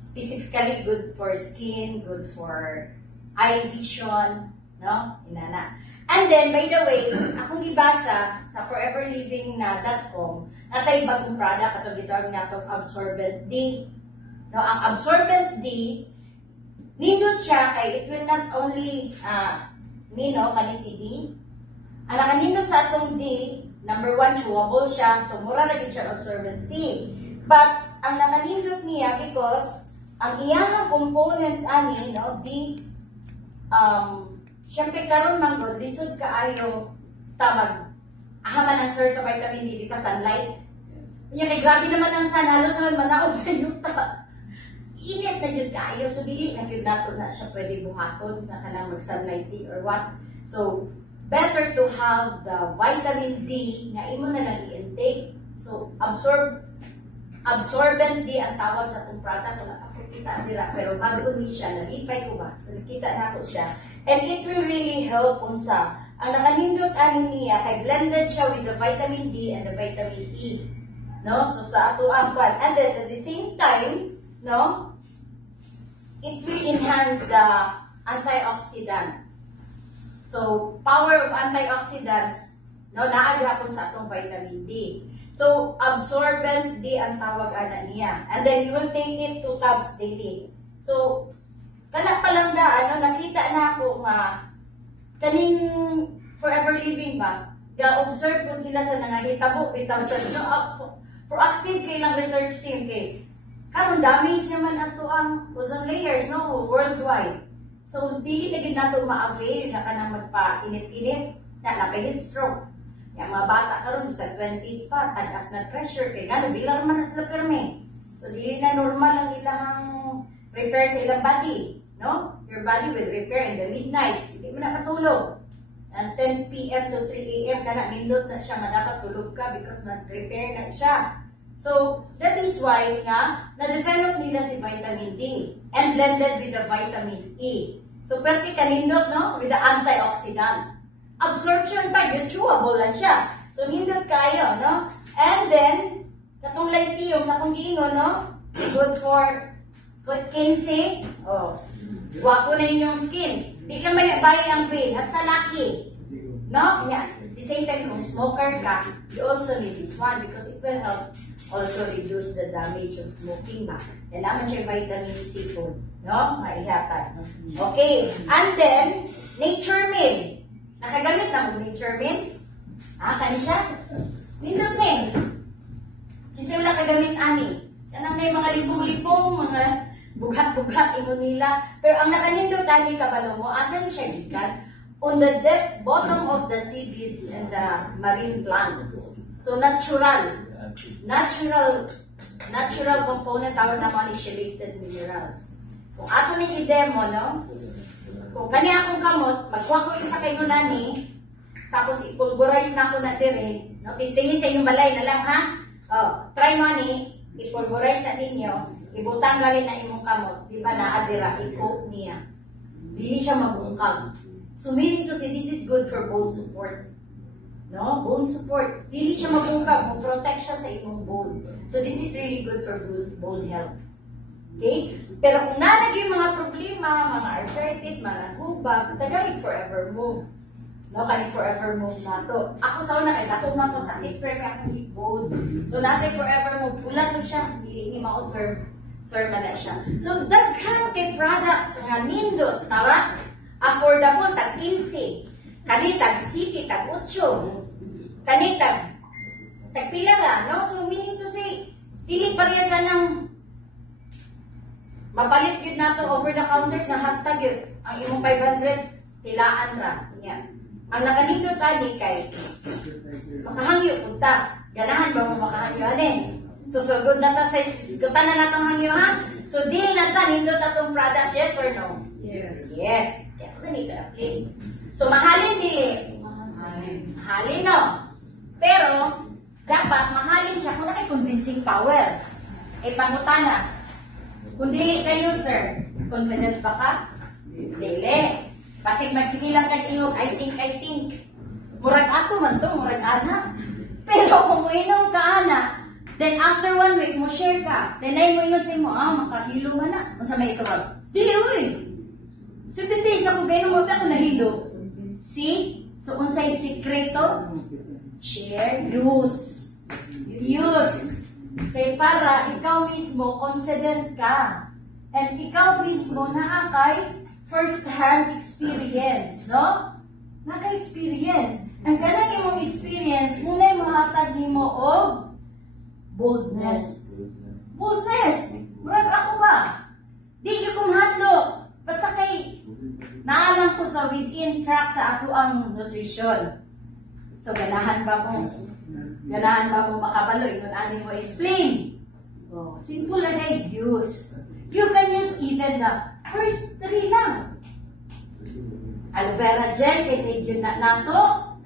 specifically good for skin, good for eye vision, no? Inana. And then, by the way, akong gibasa sa foreverliving.com, natay bagong product, atong gitawag nato absorbent D. No, ang absorbent D, nindot siya kay it will not only, kani si D, ang nakanindot sa atong D, number 1, chewable siya, so mura na yun siya absorbent C. But, ang nakanindot niya because, ang iyang component ani, no, D, syempre karon man god lisod kaayo tamag ahaman ang source sa vitamin D di pa sunlight. Unya kay grabe naman ang sun halos naman manaog sa yuta. Init na jud kaayo so dili na gyud nato na siya pwede buhaton na kanang mag sunlight D or what. So better to have the vitamin D nga imo na lang i-intake. So absorbent D ang tawag sa itong product kung nakakita nila. Pero bago ni siya, nalipay ko ba? So nakita na ako siya. And it will really help unsa. Ang nakanindot ani niya, kay blended siya with the vitamin D and the vitamin E. No? So sa ato ang kwan. And then at the same time, no, it will enhance the antioxidant. So, power of antioxidants, no, naagapon sa atong vitamin D. So, absorbent D ang tawag ana niya. And then, you will take it 2 tabs daily. So, kanak pa lang nakita na ako nga, kaning Forever Living ba, ga-observe po sila sa nangahitabo, bitaw sa proactive kay lang research team kay, karon damage naman ato ang ozone layers, no, worldwide. So, dili na gid nato ma-avail na kanang magpa-init-init, na napay-heat stroke. Yung mga bata karon sa 20s pa, tagas na pressure, kaya gano'n, bilang naman na sila perme. So, dili na normal ang ilang repair sa ilang body. No? Your body will repair in the midnight. Hindi mo na matulog. And 10 p.m. to 3 a.m. ka na, nindot na siya, dapat tulog ka because nag-repair na siya. So, that is why nga, na-develop nila si vitamin D and blended with the vitamin E. So, pwede ka nindot, no? With the antioxidant. Absorption pa, yun, chewable lang siya. So, nindot kayo, no? And then, katong lyceum, sa kong giingon, no? Good for cleansing. Oh, guwapo na inyong skin. Di ka may bayi ang cream, hasta laki. No? Yeah. At the same time, kung smoker ka, you also need this one because it will help also reduce the damage of smoking ba. Yan naman siya vitamin C food. No? Maihatan. Okay. And then, Nature Made. Nakagamit na mo Nature Made? Kani siya? Nindot Made. Kasi wala kagamit ani. Kanang may mga lipong-lipong, mga bugat-bugat ino nila. Pero ang nakanindot ani kabalo mo, asan siya gikan? On the bottom of the seaweeds and the marine plants. So natural natural component tawag naman ni chelated minerals. Kung ato ning i-demo, no? Kung kani akong kamot, magkuha ko isa kay ngunani, tapos i-pulverize na ako na dire, no? Tistingin sa inyong balay na lang, ha? Oh, try mo ni, i-pulverize na ninyo, ibutang galing na imong kamot, di ba naadira, i-coat niya. Dili siya mabungkag. So meaning to say, this is good for bone support. No? Bone support. Dili siya mabungkag, mo-protect siya sa imong bone. So this is really good for bone health. Okay? Pero kung nanag yung mga problema, mga arthritis, mga hubag, tagalig forever move. No, kani forever move na to. Ako sa una, kaya ako na to sakit, pero akong hip bone. So natin forever move, ulan to siya, hindi ni ma-thermal na siya. So daghan kay products nga nindot, tara, affordable, tag 15, kani tag 7, tag 8, kani tag pila ra, no? So meaning to say, dili pareha sa nang mapalit yun nato over the counter sa hashtag yun. Ang imong 500, tilaan ra. Yan. Ang nakanindot ani kay makahangyo punta. Ganahan ba mo makahangyo anin? So good na ta sa isgutan na natong hangyo ha. So deal na ta nindot atong products, yes or no? Yes. Yes. Kaya ko ni play. So mahalin dili. Mahalin no. Pero dapat mahalin siya kung nakay convincing power. Eh pangutana. Kung dili kayo sir, confident ba ka? Dili. Kasi magsige lang kag iyong, I think. Murag ato man to, murag ana. Pero kung muinom ka ana, then after 1 week mo share ka, then ay mo ingon sa imo, makahilo man na. Unsa may ito ba? Dili uy. 7 days ako gayno mo ako nahilo. See? So unsay sikreto? Share, use. Use. Kaya para ikaw mismo confident ka. And ikaw mismo naakay first-hand experience, no? Naka-experience. Ang kanang imong experience, muna yung mahatag nimo og boldness. Boldness! Murag ako ba? Di nyo kong hadlo. Basta kay naalam ko sa within track sa ato ang nutrition. So, ganahan ba mo? Ganahan ba mo makabalo? Ingon ani mo explain. Oh, simple lang ay use. You can use even the first 3 lang. Aloe vera gel, kay yun na nato.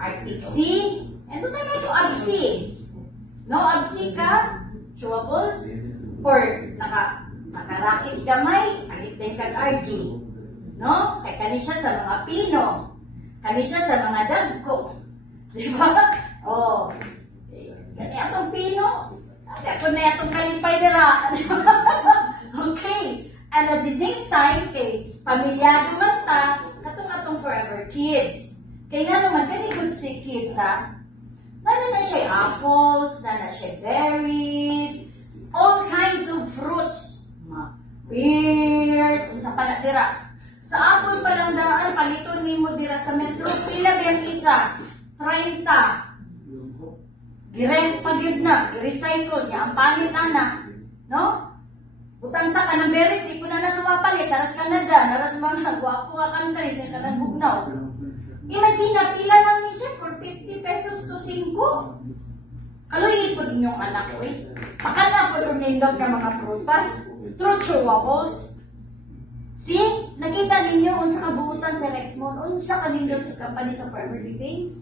Arctic Sea. And ito na nato Absi. No, Absi ka, chewables, or nakarakit gamay, alit din kag RG. No? Kay kani siya sa mga pino. Kani siya sa mga dagko. Di ba? Oh. Kani atong pino. Ako na itong kalipay nila. Okay. And at the same time, kay pamilyado man ta, katong forever kids. Kaya nga naman, good si kids ha. Na siya apples, na siya berries, all kinds of fruits. Pears, unsa pa na dira. Sa apple pa lang daan, paliton nimo dira sa metro, pila yung isa? 30. Gires pa gyud na, i-recycle niya, ang pangit anak. No? Butang ta ka ng berries, di ko na natumapalit, taras Canada, naras mga guwapo ka countries, yung kanang bugnaw. Imagine na, pila lang ni siya for 50 pesos to 5. Kaluyi po din yung anak ko eh. Pakala po rumindog ng mga prutas, true chewables. See? Nakita ninyo, unsa kabuutan sa Lexmon, unsa kanindog sa company sa Forever Living.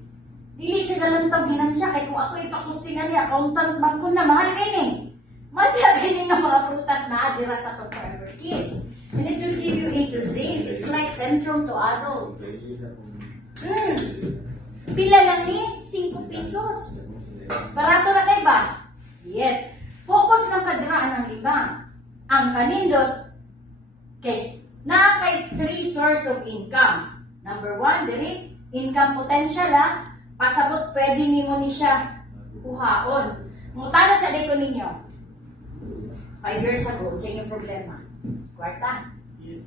Dili siya galantag ginansya, kaya kung ako ipakustingan niya, accountant bang ko na, mahal kayo eh. Mahal kayo ng mga prutas na adira sa to Forever Kids. And it will give you A to Z. It's like Centrum to adults. Pila lang ni? 5 pesos. Barato na kayo ba? Yes. Focus ng kadiraan ng 5. Ang kanindot, okay, na kay 3 source of income. Number 1, dili, income potential ha. Pasabot, pwede nimo ni siya kuhaon. Mutana sa day ko ninyo. 5 years ago, siya yung problema. Kwarta. Yes.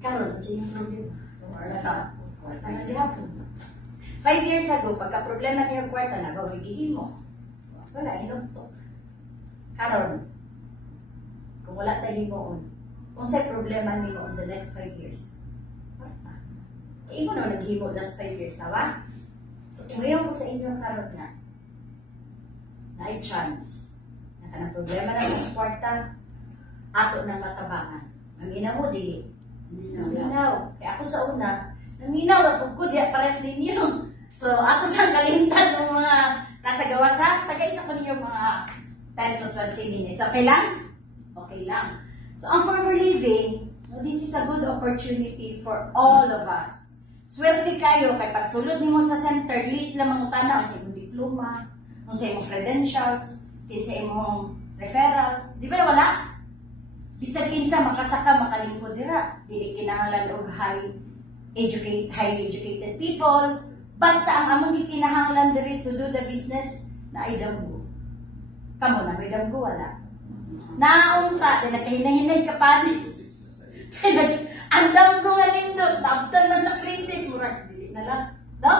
Karon, siya yung problema. Kwarta na dihapon. 5 years ago, pagka problema niyo kwarta na, bawigihin mo. Wala, inuntok. Karon, kung wala tayo mo kung sa'y problema niyo on the next 5 years, kwarta. Imo na naghimo das 5 years, tawa? So, ngayon ko sa inyo karon na ay chance na Ang problema na sa kwarta, ato ng matabangan. Manginaw mo, dili. Naminaw. Kaya ako sa una, naminaw at pagkud, pares din yun. So, ato sa kalimtan ng mga kasagawasan, tagay-isa ko ninyo mga 10 to 20 minutes. Okay lang? Okay lang. So, ang forever living, this is a good opportunity for all of us. Swerte kayo, kay pagsulod nimo sa center, dili sila mangutana sa imong diploma, sa imong credentials, sa imong referrals. Di ba wala? Bisag kinsa makasaka makalingkod dira, dili kinahanglan og highly educated people. Basta ang among gikinahanglan diri to do the business na ay damgo. Kamo na may damgo wala. Naong ka, din nagkahinay-hinay ka panis. Ang damgo nga nindot, tabtan man sa krisis, murag dili na lang. No?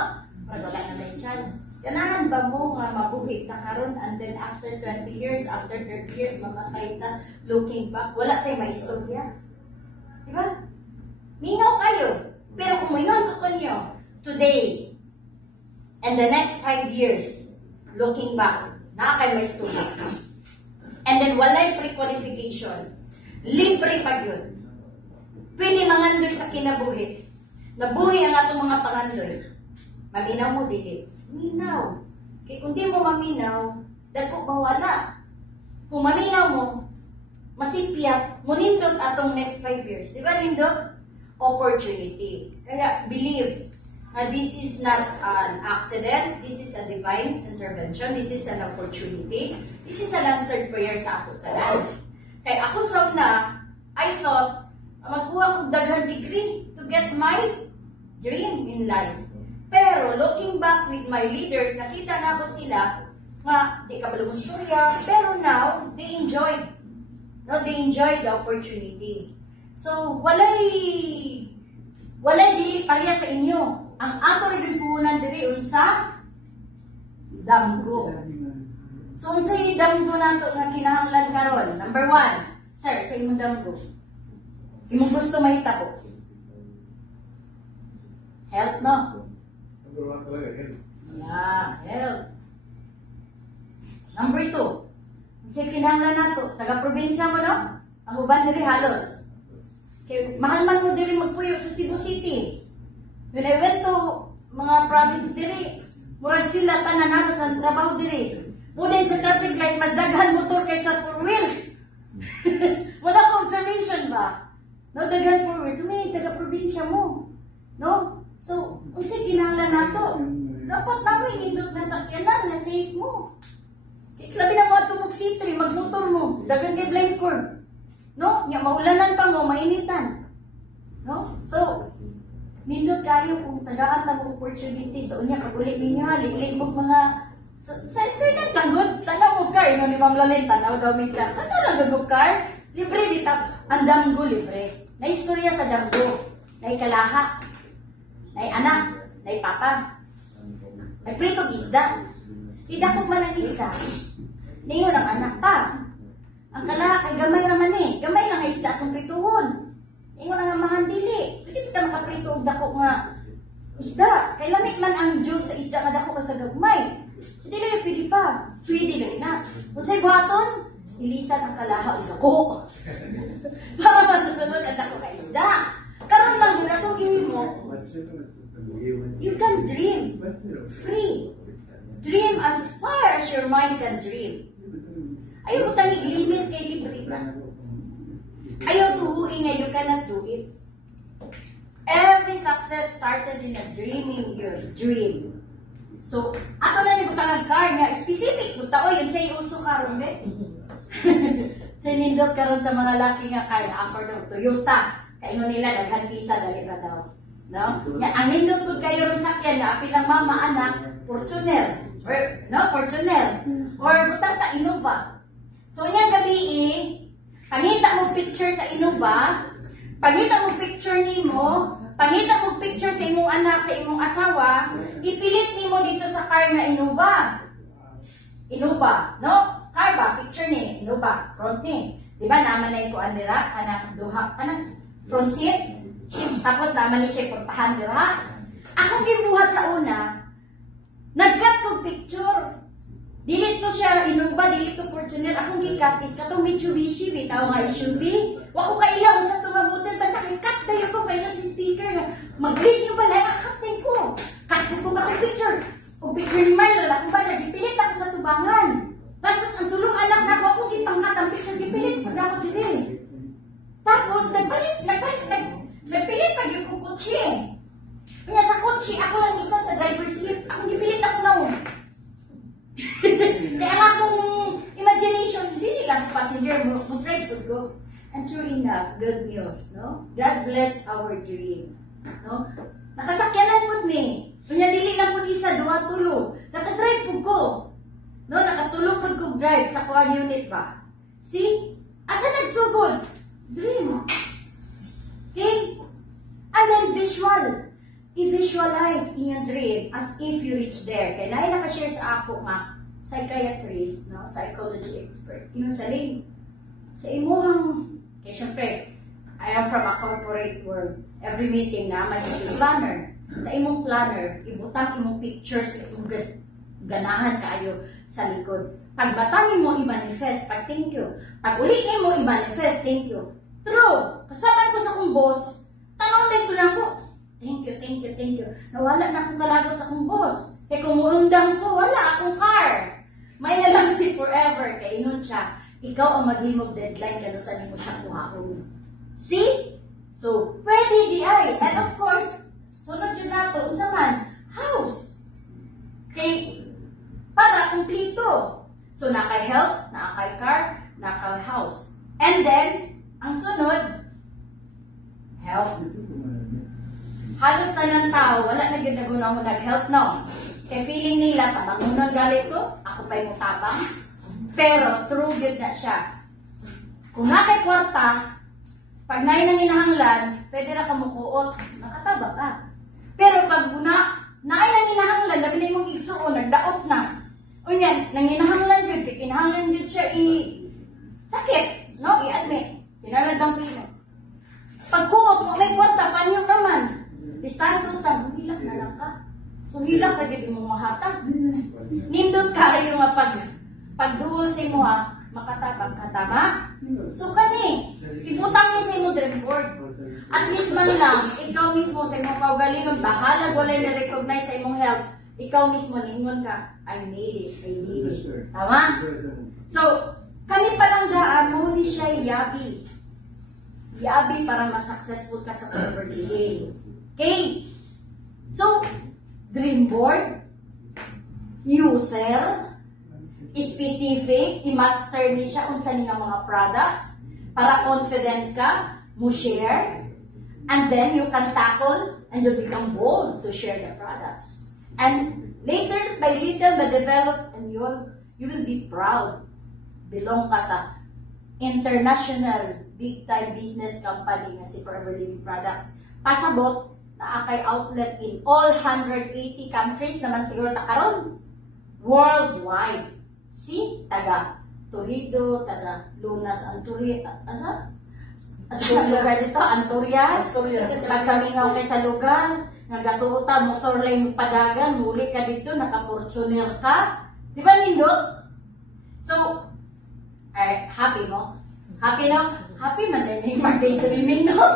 Wala na may chance. Ganahan ba mo nga mabuhi na karon and then after 20 years, after 30 years, mamatay na looking back, wala tayong maistorya. Diba? Mingaw kayo. Pero kung mingaw ko nyo, today, and the next 5 years, looking back, na kayo maistorya. And then walay pre-qualification. Libre pa yun. Pwede mangandoy sa kinabuhi. Nabuhi ang atong mga pangandoy. Maminaw mo, dili. Minaw. Kaya kung di mo maminaw, dagko mawala. Kung maminaw mo, masipyat, munindot atong next 5 years. Di ba, nindot? Opportunity. Kaya, believe. This is not an accident. This is a divine intervention. This is an opportunity. This is an answered prayer sa ako tanan. Kaya ako sa una, I thought, magkuha kong daghang degree to get my dream in life. Pero looking back with my leaders, nakita na ko sila nga di ka balong istorya, pero now they enjoyed. No, they enjoyed the opportunity. So walay dili pareha sa inyo. Ang ato rin puhunan diri unsa damgo. So unsay damgo nato nga kinahanglan karon? Number 1, sir, sa imong damgo. Imong gusto mahitabo. Health, no? Yeah, health. Number 2, unsay kinahanglan nato? Taga-probinsya mo, no? Ang uban diri halos. Kay mahal man mo diri magpuyo sa Cebu City. When I went to mga province diri, murag sila tanan sa trabaho diri. Muna sa traffic light, mas daghan motor kaysa 4 wheels. Wala ka observation ba? No, daghan 4 wheels. So, may taga-probinsya mo. No? So, kung siya kinahanglan nato, dapat namin indot na sakyanan na safe mo. Labi na mga tumog C3, magmotor mo, daghan kay blind curve. No? Nga maulanan pa mo, mainitan. No? So, nindot kayo kung tagaan tang opportunity sa unya kabulit ninyo ha, liglig mo mga sa internet tanggod, tanaw mo car, ni Ma'am Lalin, tanaw daw may car, tanaw lang gagog car, libre dita, ang damgo libre. Na istorya sa damgo, na ikalaha, na anak, na papa, may pritong isda, idakog man ang isda, ningon ang anak pa, ang kalaha kay gamay naman gamay lang ang isda atong prituhon. Ingon nga mahandili. Sige kita makaprito og dako nga isda. Kay lamig man ang juice sa isda nga dako sa gagmay. So dili pwede pa. Pwede lang na. Unsay buhaton? Ilisan ang kalaha og dako. Para masusunod ang dako ka isda. Karon lang gud atong gihimo. You can dream. Free. Dream as far as your mind can dream. Ayaw mo tanig limit kay libre na. Ayaw tuhuin nga you cannot do it. Every success started in a dreaming your dream. So, ato na ni butang car nga specific buta oy unsay uso karon be. Sinindot karon sa mga laki nga car offer ng Toyota. Kay nila daghan pisa dali ra daw. No? Nga ang nindot pud kayo ron sakyan nga apil ang mama anak Fortuner or no Fortuner or butang ta Innova. So nya gabi pangita mo picture sa Innova, pangita mo picture nimo, pangita mo picture sa imong anak, sa imong asawa, ipilit nimo dito sa car nga Innova. Innova, no? Car ba? Picture ni Innova, front ni. Di ba naman na ito andira, kanang duha, kanang front seat. Tapos naman ni siya portahan dira. Akong gibuhat sa una, nagkat kong picture. Dili to siya Innova, dili to Fortuner, akong gikatis katong Mitsubishi, bitaw nga SUV. Wa ko kailangan sa tumabutan basta kay cut dayo ko payon si speaker nga mag-list yung balay akapin ko. Cut ko ka picture. O picture ni Marlon, ako ba nagipilit ako sa tubangan. Basta ang tulong anak na ako gipangkat ang picture gipilit pag ako dili. Tapos nagpilit pag yung kutsi. Kaya sa kutsi ako lang isa sa driver's seat. Ako gipilit ako na. Kaya nga kung imagination, hindi lang sa passenger mo, mag-drive to go. And true enough, good news, no? God bless our dream. No? Nakasakyanan po me. Kanya dili lang po isa, duwa tulo. Nakadrive po ko. No? Nakatulong po ko drive sa kuha unit ba? See? Asa nagsugod? Dream. Okay? And then visual. I-visualize inyong dream as if you reach there. Kaya na nakashare sa ako nga, psychiatrist, no? Psychology expert. Yung saling, sa imuhang, kaya syempre, I am from a corporate world. Every meeting na, may planner. Sa imong planner, ibutang imong pictures, itong ganahan kayo sa likod. Pag batangin mo, i-manifest, pag thank you. Pag ulitin mo, i-manifest, thank you. True. Kasaban ko sa kong boss, tanong din ko lang ko, thank you, thank you, thank you. Nawala na akong kalagot sa akong boss. Eh kung muundang ko, wala akong car. May na lang si forever. Kaya inon siya, ikaw ang maghimog deadline kano sa mo siya kuhaon. See? So, pwede di ay. And of course, sunod yun nato, unsa man, house. Okay? Para kumplito. So, nakay health, nakay car, nakay house. And then, ang sunod, health. Halos na ng tao, wala na ginaguna mo nag-help, no? Kaya feeling nila, tabangunan galit ko, ako pa yung tabang. Pero, true good na siya. Kung nakay kwarta, pag nai nang inahanglan, pwede na kamukuot, nakataba ka. Pero pag nai nang inahanglan, labi na mong igsuon, nagdaot na. O yan, nang inahanglan yun, kinahanglan yun siya sakit, no? I-admit. Kinaladang pino. Pagkuot mo, may kwarta, panyo naman. Distansya utang, hilak na lang ka. So hilak ka dito mo mahatag. Nindot ka yung pagduol sa mo ha, makatabang ka, tama? So kani, ibutang mo sa mo dream board. At least man lang, ikaw mismo sa imong kaugalingon, bahalag walay na-recognize sa imong health, ikaw mismo ningon ka, I need it. Tama? So, kani palang daan mo ni siya yabi. Yabi para mas-successful ka sa overday. Okay? So, dream board, user, specific, i-master ni siya unsa niya mga products para confident ka, mo share, and then you can tackle and you become bold to share the products. And later, by little, by develop, and you will be proud. Belong ka sa international big-time business company na si Forever Living Products. Pasabot, na akay outlet in all 180 countries naman siguro ta karon worldwide. See, taga Toledo, taga Lunas, Anturias, sa lugar dito, Anturias. Pagkamingaw kay sa lugar, nagatuota, motor lane padagan, muli ka dito, naka-Fortuner ka. Di ba nindot? So, happy mo? Happy no? Happy man din yung daydreaming, no?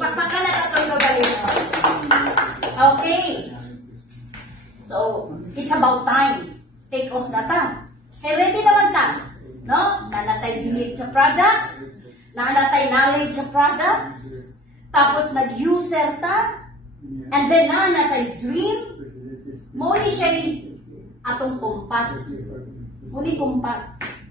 Pakpakalat atong gabalin. Okay. So, it's about time. Take off na ta. Hey, ready naman ta? No? Nanatay believe sa products. Nanatay knowledge sa products. Tapos nag-user ta. And then nanatay dream. Muli siya atong kumpas. Muli kumpas.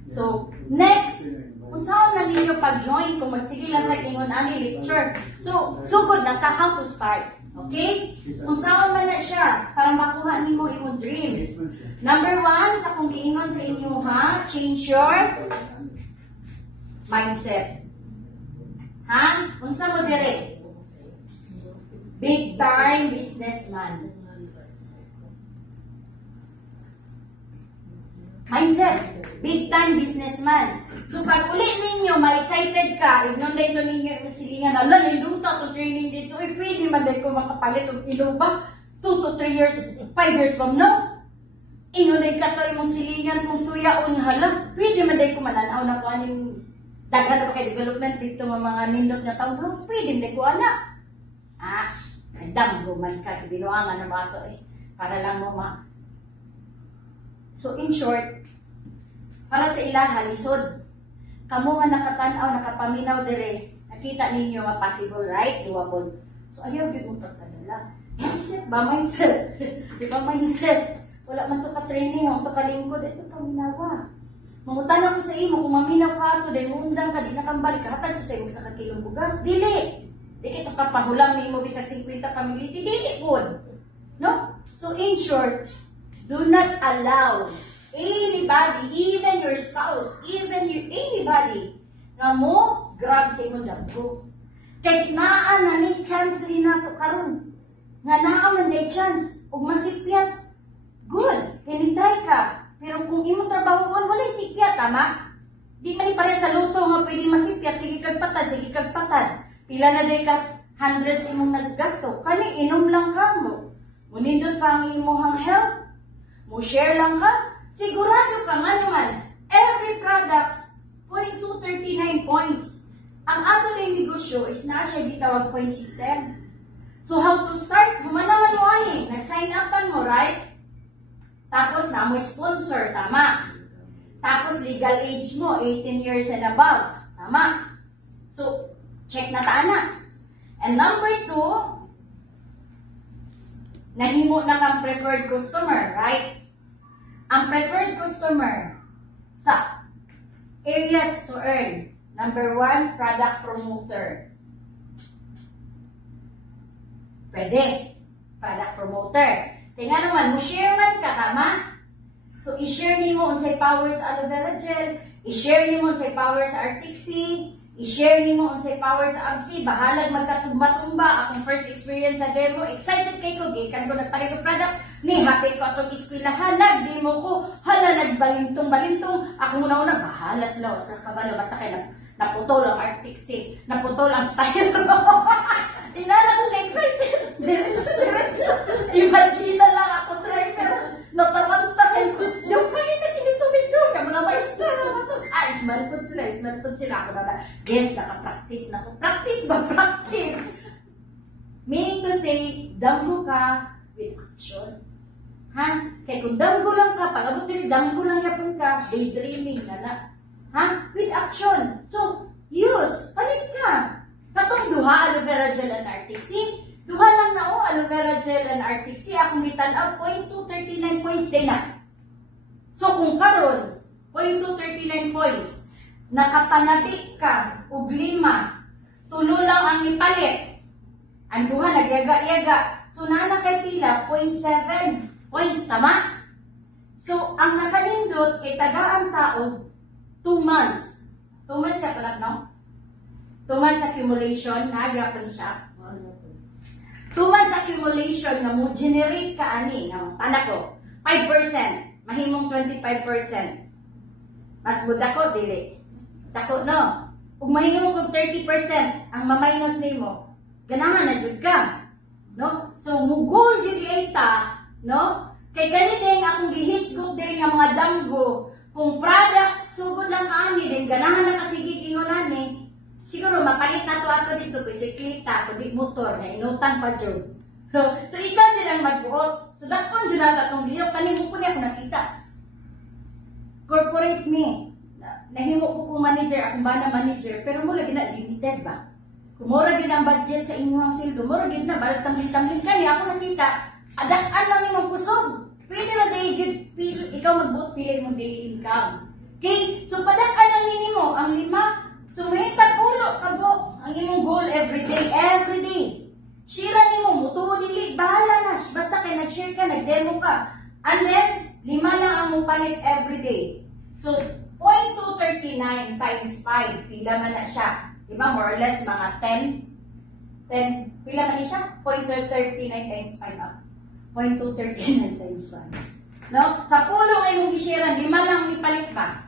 So, next, kung saan na ninyo pag-join, kung magsige lang tayo ingon ani lecture. So, good na ka how to start. Okay? Kung saan man na siya, para makuha ninyo imong dreams. Number 1, sa kung giingon sa inyo ha, change your mindset. Ha? Unsa mo dire? Big time businessman. Mindset. Big time businessman. So, pag uli ninyo, ma-excited ka, ignon dito ninyo yung silingan, ala, niluta to training dito, pwede man dahil ko makapalit o iluba, 2 to 3 years, 5 years from now. Inunay ka to imong silingan kung suyaon hala. Pwede man day ko mananaw na ko aning daghan na kay development dito ng mga nindot nga townhouse. Pwede man day ko ana. Damgo man ka binuangan na mga to para lang mo So in short, para sa ilaha lisod. Kamo nga nakatanaw, nakapaminaw dire, nakita ninyo nga possible, right? Doable. So ayaw gyud mo pagpadala. Mindset ba? Mindset. Di ba mindset? Wala man to ka-training, ang pakalingkod, ito paminawa. Mangutan ako sa imo, kung maminaw ka ito, dahil muundang ka, di nakambalik, kahatag to sa imo sa kakilong bugas. Dili! Di ito kapahulang ni imo bisag 50 pamiliti, dili po. No? So in short, do not allow anybody, even your spouse, even anybody, na mo grab sa imo damgo. Kahit naa na ni chance din nato karon. Nga naa man day chance, ug masipyat. Good, try ka. Pero kung imong trabahoon, wala sipyat, tama? Di man pare sa luto nga pwede masipyat, sige kag patad. Pila na day ka hundreds imong naggasto. Kani inom lang ka mo. Munindot pa ang imong health. Mo share lang ka. Sigurado ka nga naman, every products, 0.239 points. Ang ato na negosyo is na siya gitawag point system. So how to start? Humanaman mo ani. Nag-sign upan mo, right? Tapos na mo sponsor, tama? Tapos legal age mo, 18 years and above, tama? So, check na taana. And number 2, nahimo na kang preferred customer, right? Ang preferred customer sa areas to earn. Number 1, product promoter. Pwede. Product promoter. Tingnan naman, mo share man ka, tama? So, i-share ni mo unsay power sa aloe vera gel, i-share ni mo unsay power sa Arctic Sea, i-share ni mo unsay power sa Absi, bahalag magkatumba-tumba, akong first experience sa demo, excited kay ko, gikan ko nagpahilo product, ni happy ko atong eskwelahan, nag-demo ko, hala, nagbalintong-balintong, ako muna-una, bahala sila, sa kabalo, basta kayo naputol ang Arctic Sea, naputol ang style. Inana ko excited. Diretso. Imagine na lang ako, driver. Nataranta ko. Yung pahinat tinitubig doon. Yung mga maestra. Isman po sila. Ako na, yes, nakapractice na ko. Practice ba? Practice. Meaning to say, damgo ka with action. Ha? Kaya kung damgo lang ka, pag-abot din, damgo lang yapon ka, daydreaming na na. Ha? With action. So, use. Palit ka. Katong duha, aloe vera gel and Arctic Sea. Duha lang na aloe vera gel and Arctic Sea. Akong bitanaw, 0.239 points din na. So, kung karon 0.239 points, nakapanabi ka, ug 5, tulo lang ang ipalit. Ang duha, nagyaga-yaga. So, nana kay pila, 0.7 points, tama? So, ang nakalindot, kay tagaan tao, 2 months. 2 months siya pala, no? 2 months accumulation, nagyapon siya. 2 months accumulation na mo generate ka ani, no? Anak ko, 5%, mahimong 25%. Mas muda ko, dili. Tako, no? Kung mahimong kong 30%, ang maminus nimo, ganahan na jud ka. No? So, mugol jud ita, no? Kay kanideng akong gihisgot diri nga mga damgo, kung product, sugod lang ani, din ganahan na kasigig ingon ani, siguro mapalit na to ato dito, bisikleta, kundi motor, na inutan pa dyan. So ikaw din ang magbuot. So dakon dyan na itong liyok, kanimo ko niya ako nakita. Corporate me. Nahimo ko kong manager, akong bana manager, pero mo lagi na limited ba? Kung mura din ang budget sa inyong sildo, mura din na, balag tambling-tambling ka niya, ako nakita, adaan lang yung kusog. Pwede na day, ikaw magbuot, pili mong daily income. Okay? So padaan lang ninyo, ang 5, sumitag ulo, kabok, ang imong goal every day. Shira nimo, mutuo dili, bahala na, basta kay nag-share ka, nag-demo ka. And then, 5 lang ang mupalit every day. So, 0.239 times 5, pila man na siya. Diba, more or less, mga 10, pila man na siya? 0.239 times 5 up. 0.239 times 5. No? Sa pulo ay mong gishiran, 5 lang ipalit ba?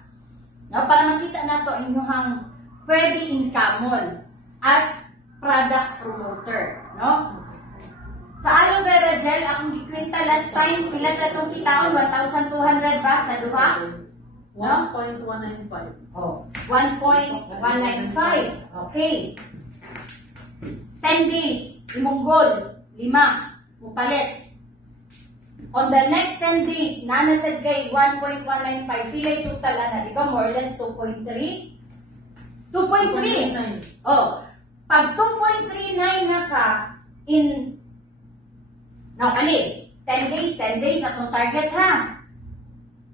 No? Para makita na to inyong pwede income as product promoter, no? Sa aloe vera gel, akong gikwenta last time, pila na itong kitaon, 1,200 ba sa duha? 1.195. Oh, 1.195. Okay. 10 days, imunggol, 5, mupalit. On the next 10 days, nanasad kay 1.195, pilay total na, di ba? More or less 2.3? 2.3. Oh, pag 2.39 na ka in, now kali, 10 days atong target ha.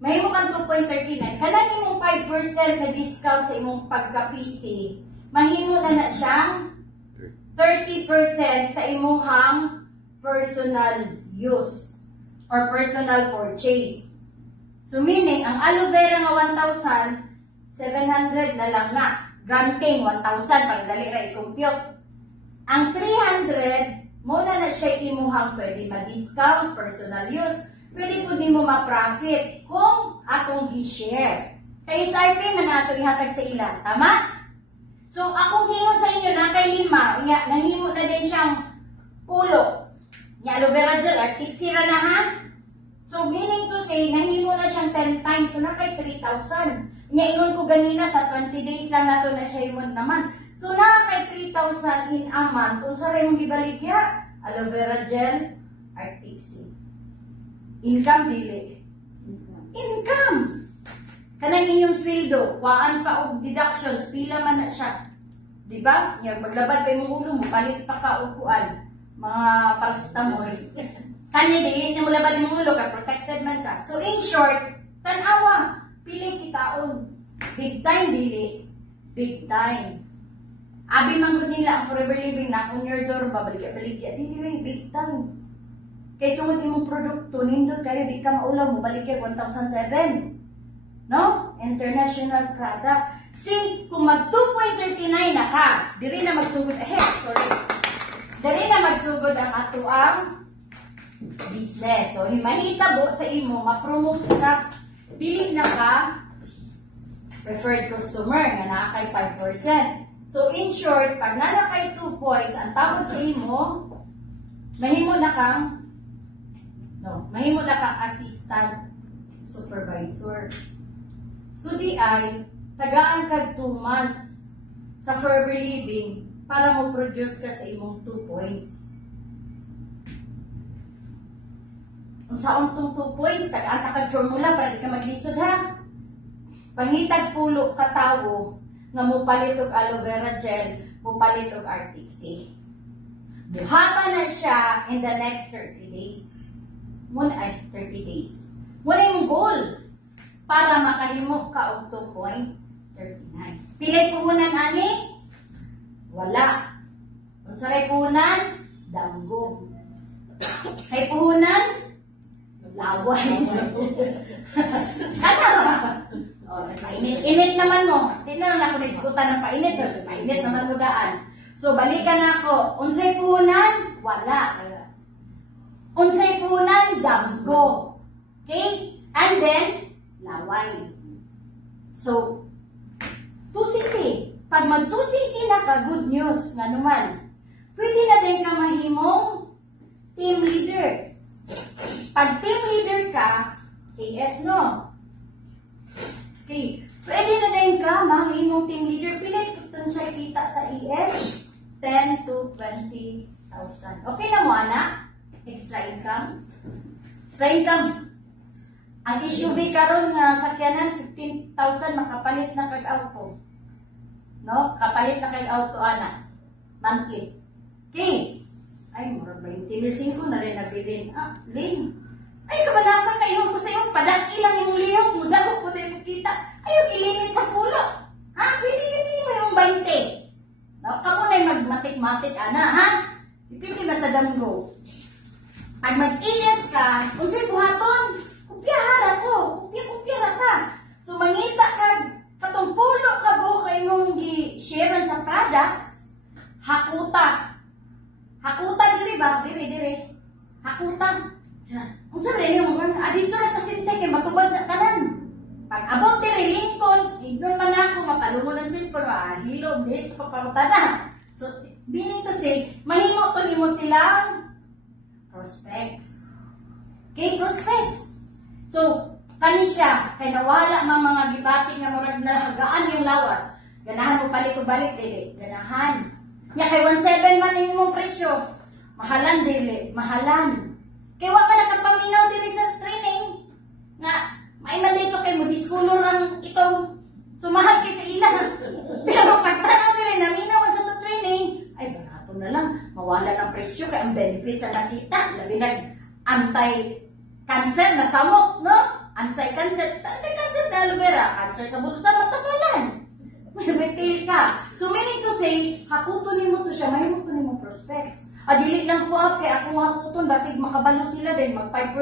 May mo kang 2.39, kanang imong 5% na discount sa imong pagka-PC, mahimo na siyang 30% sa imong personal use or personal purchase. So meaning, ang aloe vera nga 1,700 na lang na. Granting 1,000 para dali ra i-compute. Ang 300, mo na siya imuhang pwede ma-discount, personal use, pwede po din mo ma-profit kung atong gi-share. Kaya sa RP man nato ihatag sa ilan. Tama? So, akong hingon sa inyo na kay 5, nahimo na din siyang pulo. Nga aloe vera gel, arctic sira na ha? So, meaning to say, nahimo na siyang 10 times. So, na kay 3,000. Nga ingon ko ganina, sa 20 days lang nato na siya imon naman. So, na kay 3,000 in a month. Kung sa rin mong gibaligya, aloe vera gel, arctic sea. Income, dili. Income. Kanang inyong sweldo, waan pa og deductions, pila man na siya. Diba? Yung maglabad pa yung ulo mo, palit pa ka upuan. Mga paracetamol. Kani, dili na mo labad yung ulo ka, protected man ka. So, in short, tanawa, pili kitaon. Big time, dili. Big time. Abi manggod nila ang forever living na on your door, babalik-balik. Dili, big time. Kaya tungod imong produkto, nindot kayo, di ka maulaw mo, balik 1,007. No? International product. See, kung mag 2.39 na ka, diri na magsugod, diri na magsugod ang ato ang business. So, mahitabo sa imo, ma-promote ka, dili na ka preferred customer nga nakakay 5%. So, in short, pag nanakay 2 points, ang tawag sa imo, mahimo na kang assistant supervisor. So, di ay, tagaan kag 2 months sa Forever Living para mo produce ka sa imong 2 points. Kung saan tong 2 points, tagaan ka kag formula para di ka maglisod ha. Pangitag pulo ka tawo nga mupalit og aloe vera gel, mupalit og arctic sea. Buhata na siya in the next 30 days. 30 days. Muna yung goal para makahimo ka og 2.39. Pilay puhunan ani? Wala. Kung saray puhunan, damgo. Kay puhunan, laway. Kana. Oh, init naman mo. Di na lang ako naiskutan ng painit. Painit naman mo daan. So, balikan na ako. Unsay puhunan? Wala. Unsay puhunan? Damgo. Okay? And then, laway. So, 2cc. Pag mag 2cc na ka, good news. Nga naman. Pwede na din ka mahimong team leader. Pag team leader ka, AS no. Okay. Pwede na din ka mahimong team leader. Pila ito siya kita sa ES? 10 to 20,000. Okay na mo, anak? Extra income? Extra income. Ang SUV karon nga sakyanan 15,000 makapalit na kag auto. No? Kapalit na kag auto ana. Monthly. Okay. Ay, murag 20,000 na rin nabilin. Ah, Lin. Ay, kabalaka kayo ko sa iyo. Padaki lang yung liyok. Mudagok mo tayo kita. Ayaw ilimit sa pulo. Ha? Pwede ganyan mo yung 20. No? Kamu na yung magmatik-matik, ana, ha? Ipili ba sa damgo? Pag mag-iyas ka, kung sa'yo buhaton, kupyahara ko. Kupya-kupyara ka. So, mangita ka, katong pulo ka bo kayo mong gi-share sa products, hakuta. Hakuta, diri ba? Diri. Hakuta. Kung sabi rin yung, adito na kasintay kay matubad na kanan. Pag abot diri, lingkod, ignon man ako, mapalungo ng silpon, hilom, dito paparuta na. So, meaning to say, mahimo to nimo silang prospects. Okay, prospects. So, kani siya, kay nawala mga gibati nga murag na hagaan yung lawas. Ganahan mo balik-balik, dili. Ganahan. Nya kay 1.7 man imong presyo. Mahalan, dili. Mahalan. Kay wa ka nakapaminaw dili sa training. Nga, may man dito kay mo discolor ang itong sumahal kay sa ilang. Pero pagtanaw dili, naminaw sa to training, ay barato na lang. Mawala ng presyo kay ang benefits ang nakita. Labi nag anti-cancer na samot, no? Anti-cancer na aloe vera. Cancer sa bulusan, matapalan. May ka. So, meaning to say, hakutunin mo to siya, mahimutunin mo prospects. Dili lang ko kay ako hakuton, basig makabalo sila din, mag 5%,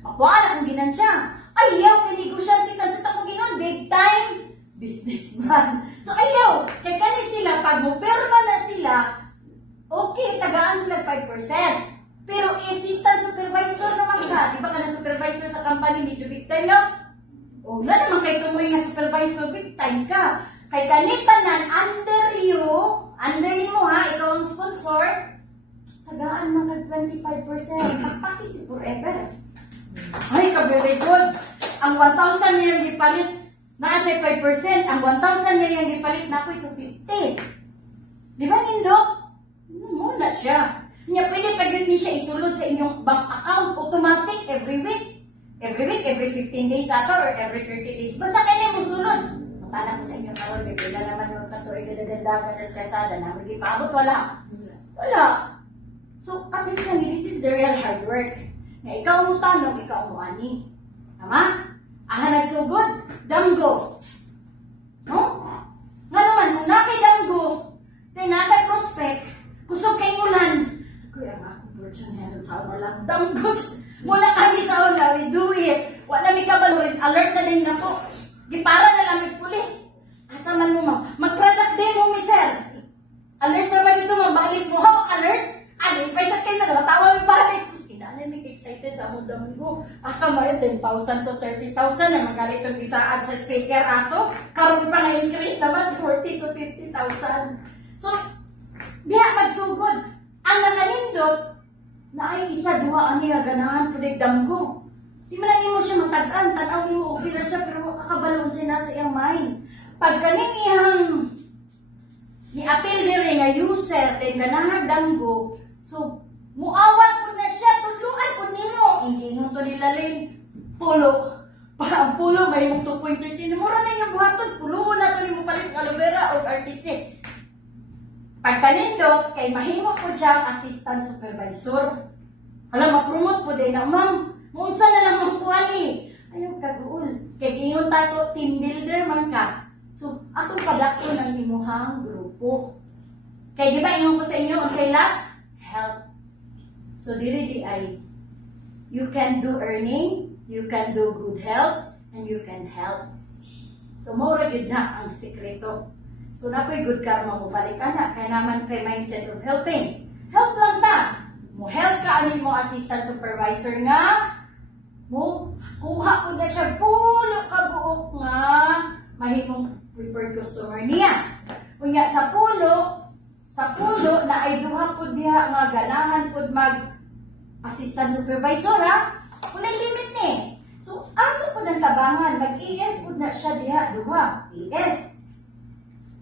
makuha na kung ginansya. Ayaw, kinigosyante ka sa takong ginon, big time businessman. So, ayaw, kay kani sila, pag mupirma na sila, okay, tagaan sila 5%. Pero, assistant supervisor naman ka. Di ba ka na supervisor sa company, medyo big time lang? O, wala naman kay tumoy nga supervisor, big time ka. Kay kanitanan, under ni mo ha, ikaw ang sponsor, tagaan mga 25%. Pagpaki si forever. Ay, ka-very good. Ang 1,000 niya yung gipalit, na siya 5%. Ang 1,000 niya yung gipalit, na ako'y 250. Di ba, Nindo? Muna siya. Niya, pwede pag yun di siya isulod sa inyong bank account, automatic, every week. Every week, every 15 days ato, or every 30 days. Basta kanya mo sulod. Matala ko sa inyo karon, bigla naman yung katuig gadagandagan sa kasada namin. Di paabot, wala. Wala. So, at least this is the real hard work. Na ikaw mo tanong, ikaw mo ani. Tama? Aha, nagsugod. Damgo. No? Nga naman, nung nakay damgo, kay nakay prospect, kusog kay ulan. Kuya nga, virgin heaven sa una lang. Damgo. Mula kami sa una, we do it. Wala mi kabalurin. Alert na din na po. Gipara na lang may pulis. Asa man mo, ma'am. Mag-product demo, mi sir. Alert naman dito, mabalik mo. How? Alert? Ano, paisa kayo na, natawa may balik. Sus, kinaanin, may excited sa among damgo. Kamay, 10,000 to 30,000 na magalit yung isaan sa speaker ato. Karoon pa nga-increase naman, 40 to 50,000. So, diha magsugod. Ang nakalindot, na ay isa, duwa, ang niya, ganahan, tulig damgo. Di man lang mo siya matagaan, tanaw mo, okay na siya, pero kakabalon siya sa iyang mind. Pag ganing iyang ni-appeal dire nga user, kay ganahan damgo, so, muawat po na siya, tudluan po nimo. Hindi mo to nilalin, pulo. Ang pulo, may mong 2.13. Mura na yung buhaton, pulo na to ni mo palit aloe vera o RTC. Pagkanindot, kay mahimo po siya assistant supervisor. Alam, ma-promote po din na, ma'am, unsa na lang ang kuha ni? Ayaw kaguol. Kay giyon tato, team builder man ka. So, atong padakto ng imuhang grupo. Kay di ba, ingon ko sa inyo, ang say last, help. So, diri di ay, you can do earning, you can do good health, and you can help. So, mura gid na ang sikreto. So, nakoy good karma mo balik na, kaya naman kay mindset of helping. Help lang ta. Mo help ka, anin mo assistant supervisor nga, mo, kuha ko na siya, pulo ka buok nga, mahimong preferred customer niya. Kunya sa pulo, na ay duha po diha nga ganahan po mag assistant supervisor ha, wala limit ni. So, ato po ng tabangan, mag-ES po na siya diha, duha, ES.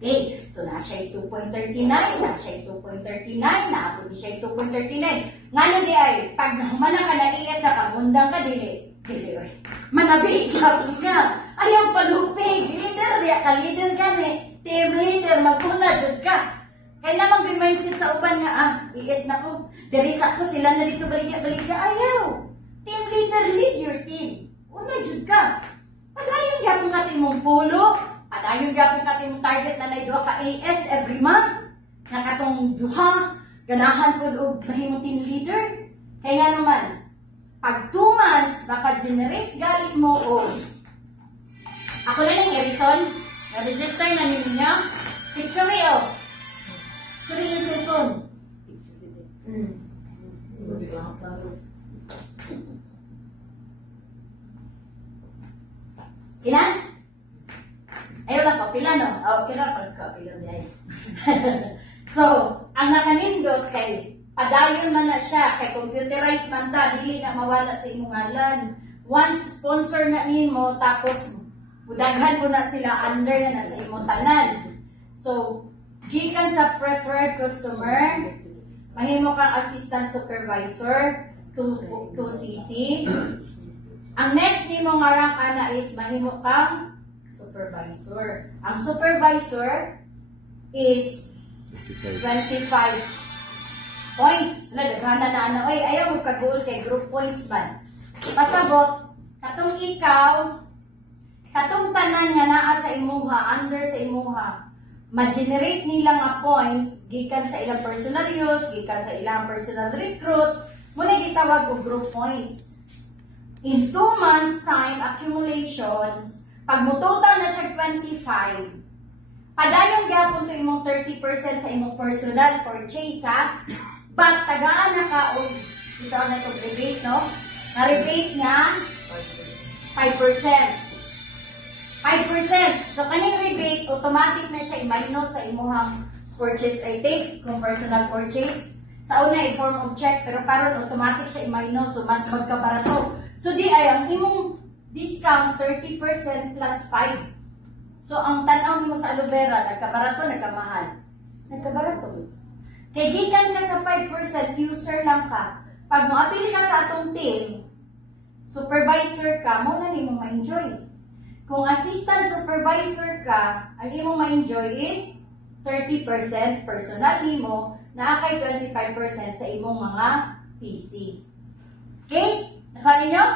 Okay, so na siya 2.39, na siya 2.39, na ako di siya 2.39. Ngano di ay, pag nahumanan ka na ES na pangundang ka, dili, oy. Manabi ka. Ayaw palupig. Leader, leader ka ni. Team leader, magkuna jud ka. Kaya naman mindset sa uban nga, ES na ko. Dari sa ko, sila na dito balik-balik ka. Ayaw. Team leader, lead your team. Una jud ka. Padayon gyapon ka timong pulo. Padayon gyapon ka timong target na naiduha ka AS every month. Nakatong duha. Ganahan po og mahimong team leader. Kaya nga naman, pag 2 months, baka generate galit mo o ako na ng Erison, na-register na ninyo. Picture me o. Picture yung cellphone. Ilan? Ayaw lang ko, pila no? O, pila pag ko, pila diyan. So, ang nakanindot kay padayon man na siya, kay computerized man ta, dili na mawala sa imong ngalan. Once sponsor na nimo, tapos budaghan po na sila under na sa imong tanan. So, gikan sa preferred customer, mahimo kang assistant supervisor, 2CC. Ang next nimo nga rank ana is mahimo kang supervisor. Ang supervisor is 25 points. Daghana na ano, ay ayaw mo ka-goal kay group points man. Pasabot, katong ikaw, katong tanan nga naa sa imuha, under sa imuha, ma-generate nila nga points gikan sa ilang personal use, gikan sa ilang personal recruit, muna gitawag og group points. In 2 months time accumulations, pag mutotal na siya 25, padayon gyapon to imong 30% sa imong personal purchase ha. But tagaan na ka og ito na to rebate no? Na rebate nga 5%. 5%. So kaning rebate automatic na siya i-minus sa imong purchase item kung personal purchase. Sa una i-form of check pero karon automatic siya i-minus so mas magkabarato. So di ay ang imong discount 30% plus 5. So, ang tanaw mo sa aloe vera, nagkabarato, nagkamahal. Nagkabarato. Kaya gikan ka sa 5%, user lang ka. Pag maapili ka sa atong team, supervisor ka, mo na mo ma-enjoy. Kung assistant supervisor ka, ang mo ma-enjoy is 30% personal nimo, na kay 25% sa imong mga PC. Okay? Nakali nyo?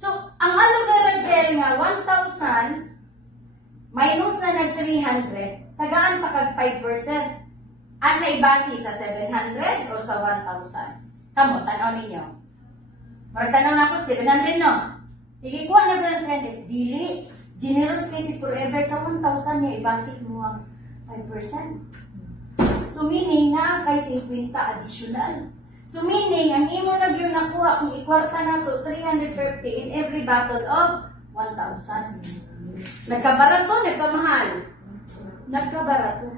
So, ang aloe vera gel nga, 1,000, minus na nag-300, tagaan pa kag 5%. Asa ibasi sa 700 o sa 1,000? Kamo, tanaw ninyo. Or tanaw na ako, 700 no? Ikikuha na doon 300. Dili. Generous kay si Forever sa 1,000 niya, ibasi mo ang 5%. So meaning na kay 50 additional. So meaning, ang imo na yun nakuha, kung ikwarta na to, 350 in every battle of 1,000. Nagkabarato, nagkamahal. Nagkabarato.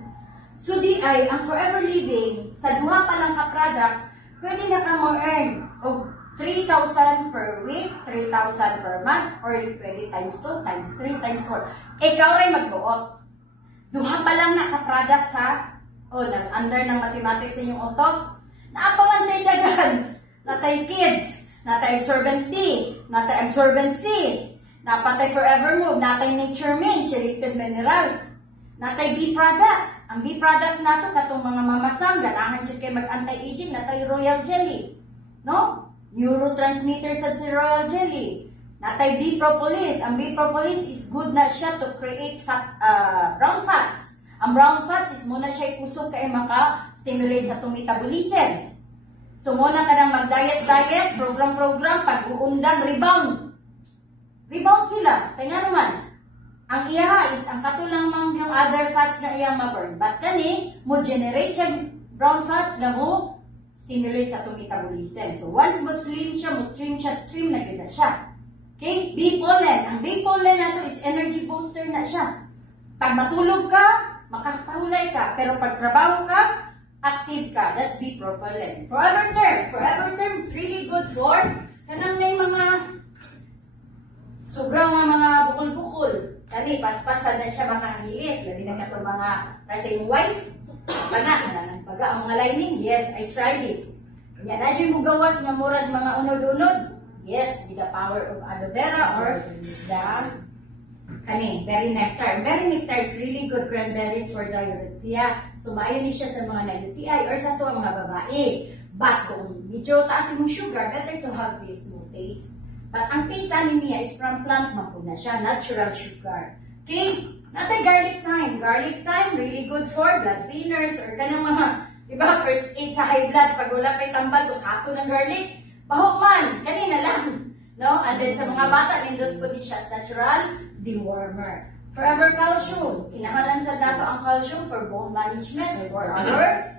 So di ay, ang Forever Living, sa duha pa lang ka-products, pwede na ka mo earn o 3,000 per week, 3,000 per month, or pwede times 2, times 3, times 4. Ikaw ay magbuot. Duha pa lang na ka-products ha, o under ng mathematics sa inyong utok, naapamantay dagan, natay kids, natay absorbent T, natay absorbent C, napatay Forever Move, natay Nature Mint, chelated minerals. Natay B products. Ang B products nato katong mga mamasang, ganahan jud kay mag-anti-aging, natay Royal Jelly. No? Neurotransmitter sa si Royal Jelly. Natay B propolis. Ang B propolis is good na siya to create fat, brown fats. Ang brown fats is muna siya kusog kay maka-stimulate sa itong metabolism. So muna ka nang mag-diet-diet, program-program, pag-uundang, rebound. Rebound sila. Kaya nga naman, ang iya is, ang katulang mang yung other fats na iyang ma-burn. But kani, mo generate siya brown fats na mo stimulate sa itong metabolism. So once mo slim siya, mo trim siya, stream na gina siya. Okay? Bee pollen. Ang bee pollen na to is energy booster na siya. Pag matulog ka, makakahulay ka. Pero pag trabaho ka, active ka. That's bee pollen. Forever term. Forever term is really good for kanang may mga sobrang mga bukol-bukol. Kani, paspasan na siya makahilis. Labi na ka mga kasi yung wife. Paga ang mga lining. Yes, I try this. Kanya na dyan mo gawas nga murag mga unod-unod. Yes, with the power of aloe vera or the kani, berry nectar. Berry nectar is really good cranberries for diarrhea. So, maayon ni siya sa mga na-UTI or sa to ang mga babae. But kung medyo taas yung sugar, better to have this no taste. But ang taste niya is from plant man po na siya, natural sugar. Okay? Natay garlic thyme. Garlic thyme, really good for blood thinners or kanang mga, diba, first aid sa high blood. Pag wala pa'y tambal, kusapo ng garlic, bahok man, kanina lang. No? And then sa mga bata, nindot po din siya as natural dewormer. Forever calcium. Kinahanglan sa dato ang calcium for bone management, for our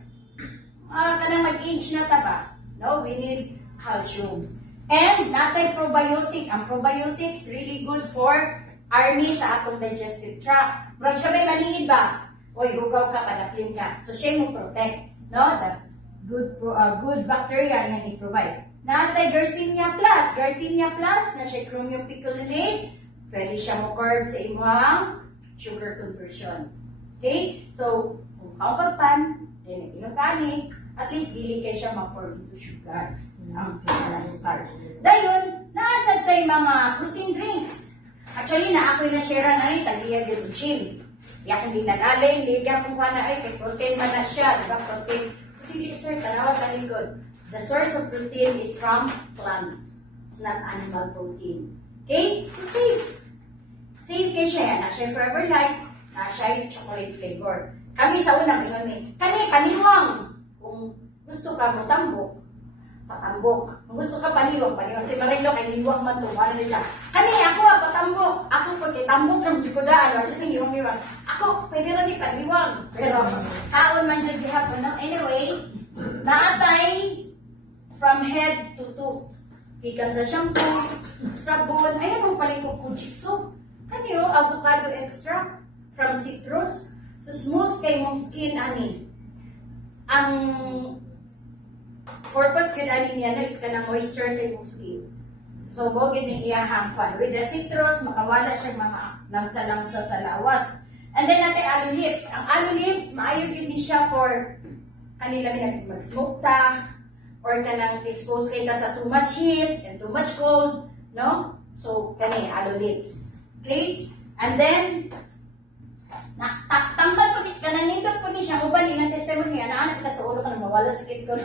kanang mag-age na taba. No? We need calcium. And natay probiotic. Ang probiotics really good for army sa atong digestive tract. Pero siya may maniid ba? Oy, hugaw ka, padaplin ka. So siya mo protect. No? good bacteria nga i-provide. Natay Garcinia Plus na siya chromopicolinate, pwede siya mo curve sa imong sugar conversion. Okay? So, kung kaupagpan, then inom kami, at least dili kayo siya ma-form into sugar. Ang starch. Dayon, naasad tayo mga protein drinks. Actually, na ako'y na-share na rin, tagiyag yung gym. Di akong ginagaling, di akong pana, ay, kay protein man na siya, diba? Protein. Hindi, sir, tanawa sa likod. The source of protein is from plant. It's not animal protein. Okay? So, safe. Safe kayo siya. Na siya Forever Light, na siya yung chocolate flavor. Kami sa unang ingon kani paniwang. Kung gusto ka mo tambok, patambok. Kung gusto ka paniwang. Si Marilo kay niwang man to. Ano rin siya? Kani ako patambok. Ako pag itambok ng jukudaan. Ano siya niwang. Ako, pwede rin ni paniwang. Pero, kaon man siya gihapon. No? Anyway, naatay from head to toe. Ikan sa shampoo, sabon, ayan mo paling kukuchik soap. Ano avocado extract from citrus. So, smooth kay mong skin, ani. Ang purpose ko ani niya is ka na moisture sa imong skin. So, bogin ni iyahang pan. With the citrus, makawala siya mga lamsa-lamsa sa lawas. And then natin aloe lips. Ang aloe lips, maayo din siya for kanila mag-smoke ta, or kanang expose kayo sa too much heat and too much cold, no? So, kani, aloe lips. Okay? And then, tambal po ni, kanang nindot po ni siya, mubali ng testimony niya, naanak ka sa ulo ka, mawala sakit ko.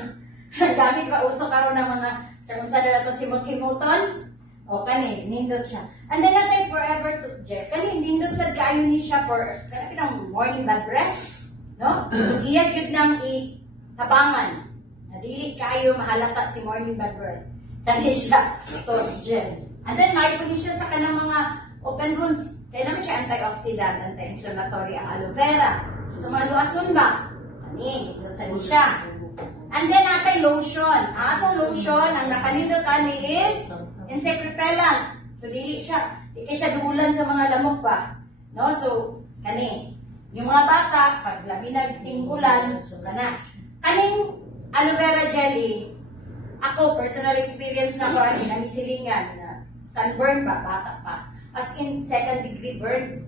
Gamit ka, uso karon ng mga, sa kung saan na ito simot-simuton, o kani, nindot siya. And then natin forever to Jeff, kani, nindot sa kayo ni siya for, kanang morning bad breath, no? So, iyag yun ng tabangan. Nadili kayo mahalata si morning bad breath. Kani siya to gel. And then may po siya sa kanang mga open wounds. Kaya naman siya antioxidant, anti-inflammatory ang aloe vera. So sa mga luason ba? Kani, doon sa siya. And then atay lotion. Atong lotion, ang nakanindot ani is insect repellent. So dili siya, di siya dulan sa mga lamok pa. No? So, kani, yung mga bata, pag labi na tingulan, so kana. Kaning aloe vera jelly, ako, personal experience na ko, nanisilingan, na sunburn pa, bata pa. As in, second degree burn.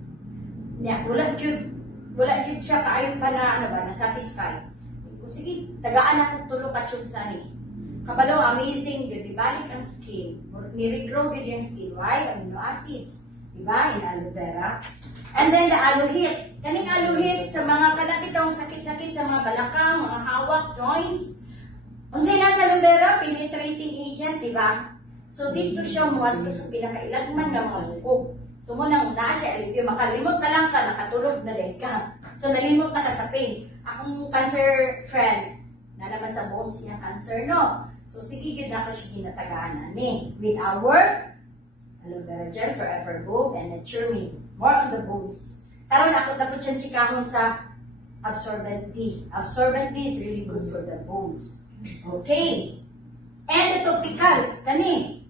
Niya, wala jud siya kaayon pa na, na-satisfy. Sige, tagaan ako tulo ka tube sa ni. Kabalo, amazing yun, ibalik ang skin. Niregrow yun yung skin. Why? Amino acids. Diba? In aloe vera. And then, the aloe heat. Kaning aloe heat sa mga kalakitong sakit-sakit sa mga balakang, mga hawak, joints. Unsay na sa aloe vera, penetrating agent, diba? So, dito siya muad ko sa pinakailagman ng mga lukog. So, munang na siya, alipyo, makalimot na lang ka, nakatulog na dahil ka. So, nalimot na ka sa pain. Akong cancer friend, na naman sa bones niya cancer, no? So, sige, yun na ako siya ginatagaan ni. With our aloe vera gel, forever bold, and nature me. More on the bones. Karon ako dapat siyang chikahon sa absorbent tea. Absorbent tea is really good for the bones. Okay. And the topicals, kani.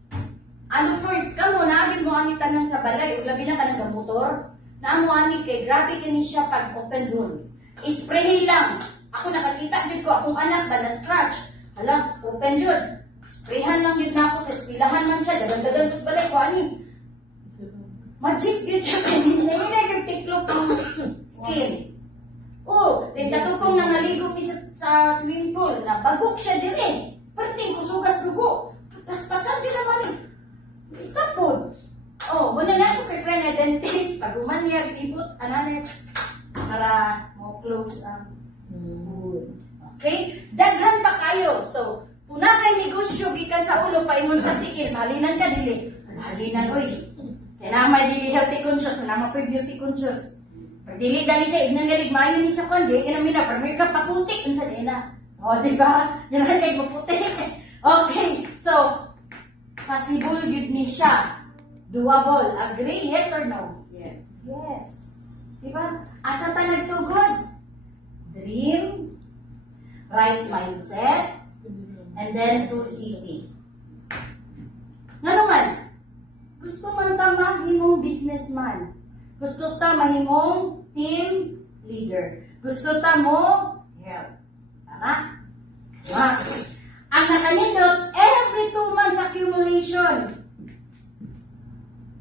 Ano first, kamo, naagin mo ani tanang sa balay, o labi na ka ng motor, na mo ani kay, grabe kani siya pag open wound. Spray lang. Ako nakakita dyan ko, akong anak ba na scratch. Hala, open dyan. Sprayhan lang dyan na ako, sa espilahan man siya, dagan-dagan ko sa balay ko, ani. Magic yun siya, hindi yung tiklop ng skin. Oh, then katupong na naligo sa swimming pool, na bagok siya din eh. Parting kusugas dugo. Paspasan din naman eh. Stop po. Oh, muna na ako kay friend na dentist. Pag umanyag, ibot, ananit. Para mo close ang wound. Okay? Daghan pa kayo. So, kung na kay negosyo, gikan sa ulo, paimon sa tiil, mahalinan ka dili. Mahalinan, oy. Kaya na may dili healthy conscious, na may beauty conscious. Pag dili dali siya, ibnang galig, maayon ni sa kundi, kinamina, pero may kapaputi, yun sa dina. O, diba? Yan ang kay maputi. Okay, so, possible yun ni siya. Doable. Agree? Yes or no? Yes. Yes. Diba? Asa ta nagsugod? Dream, right mindset, and then 2CC. Nga naman, gusto man ta mahimong businessman. Gusto ta mahimong team leader. Gusto ta mo help. Tama? Ang nakanindot, every 2 months accumulation.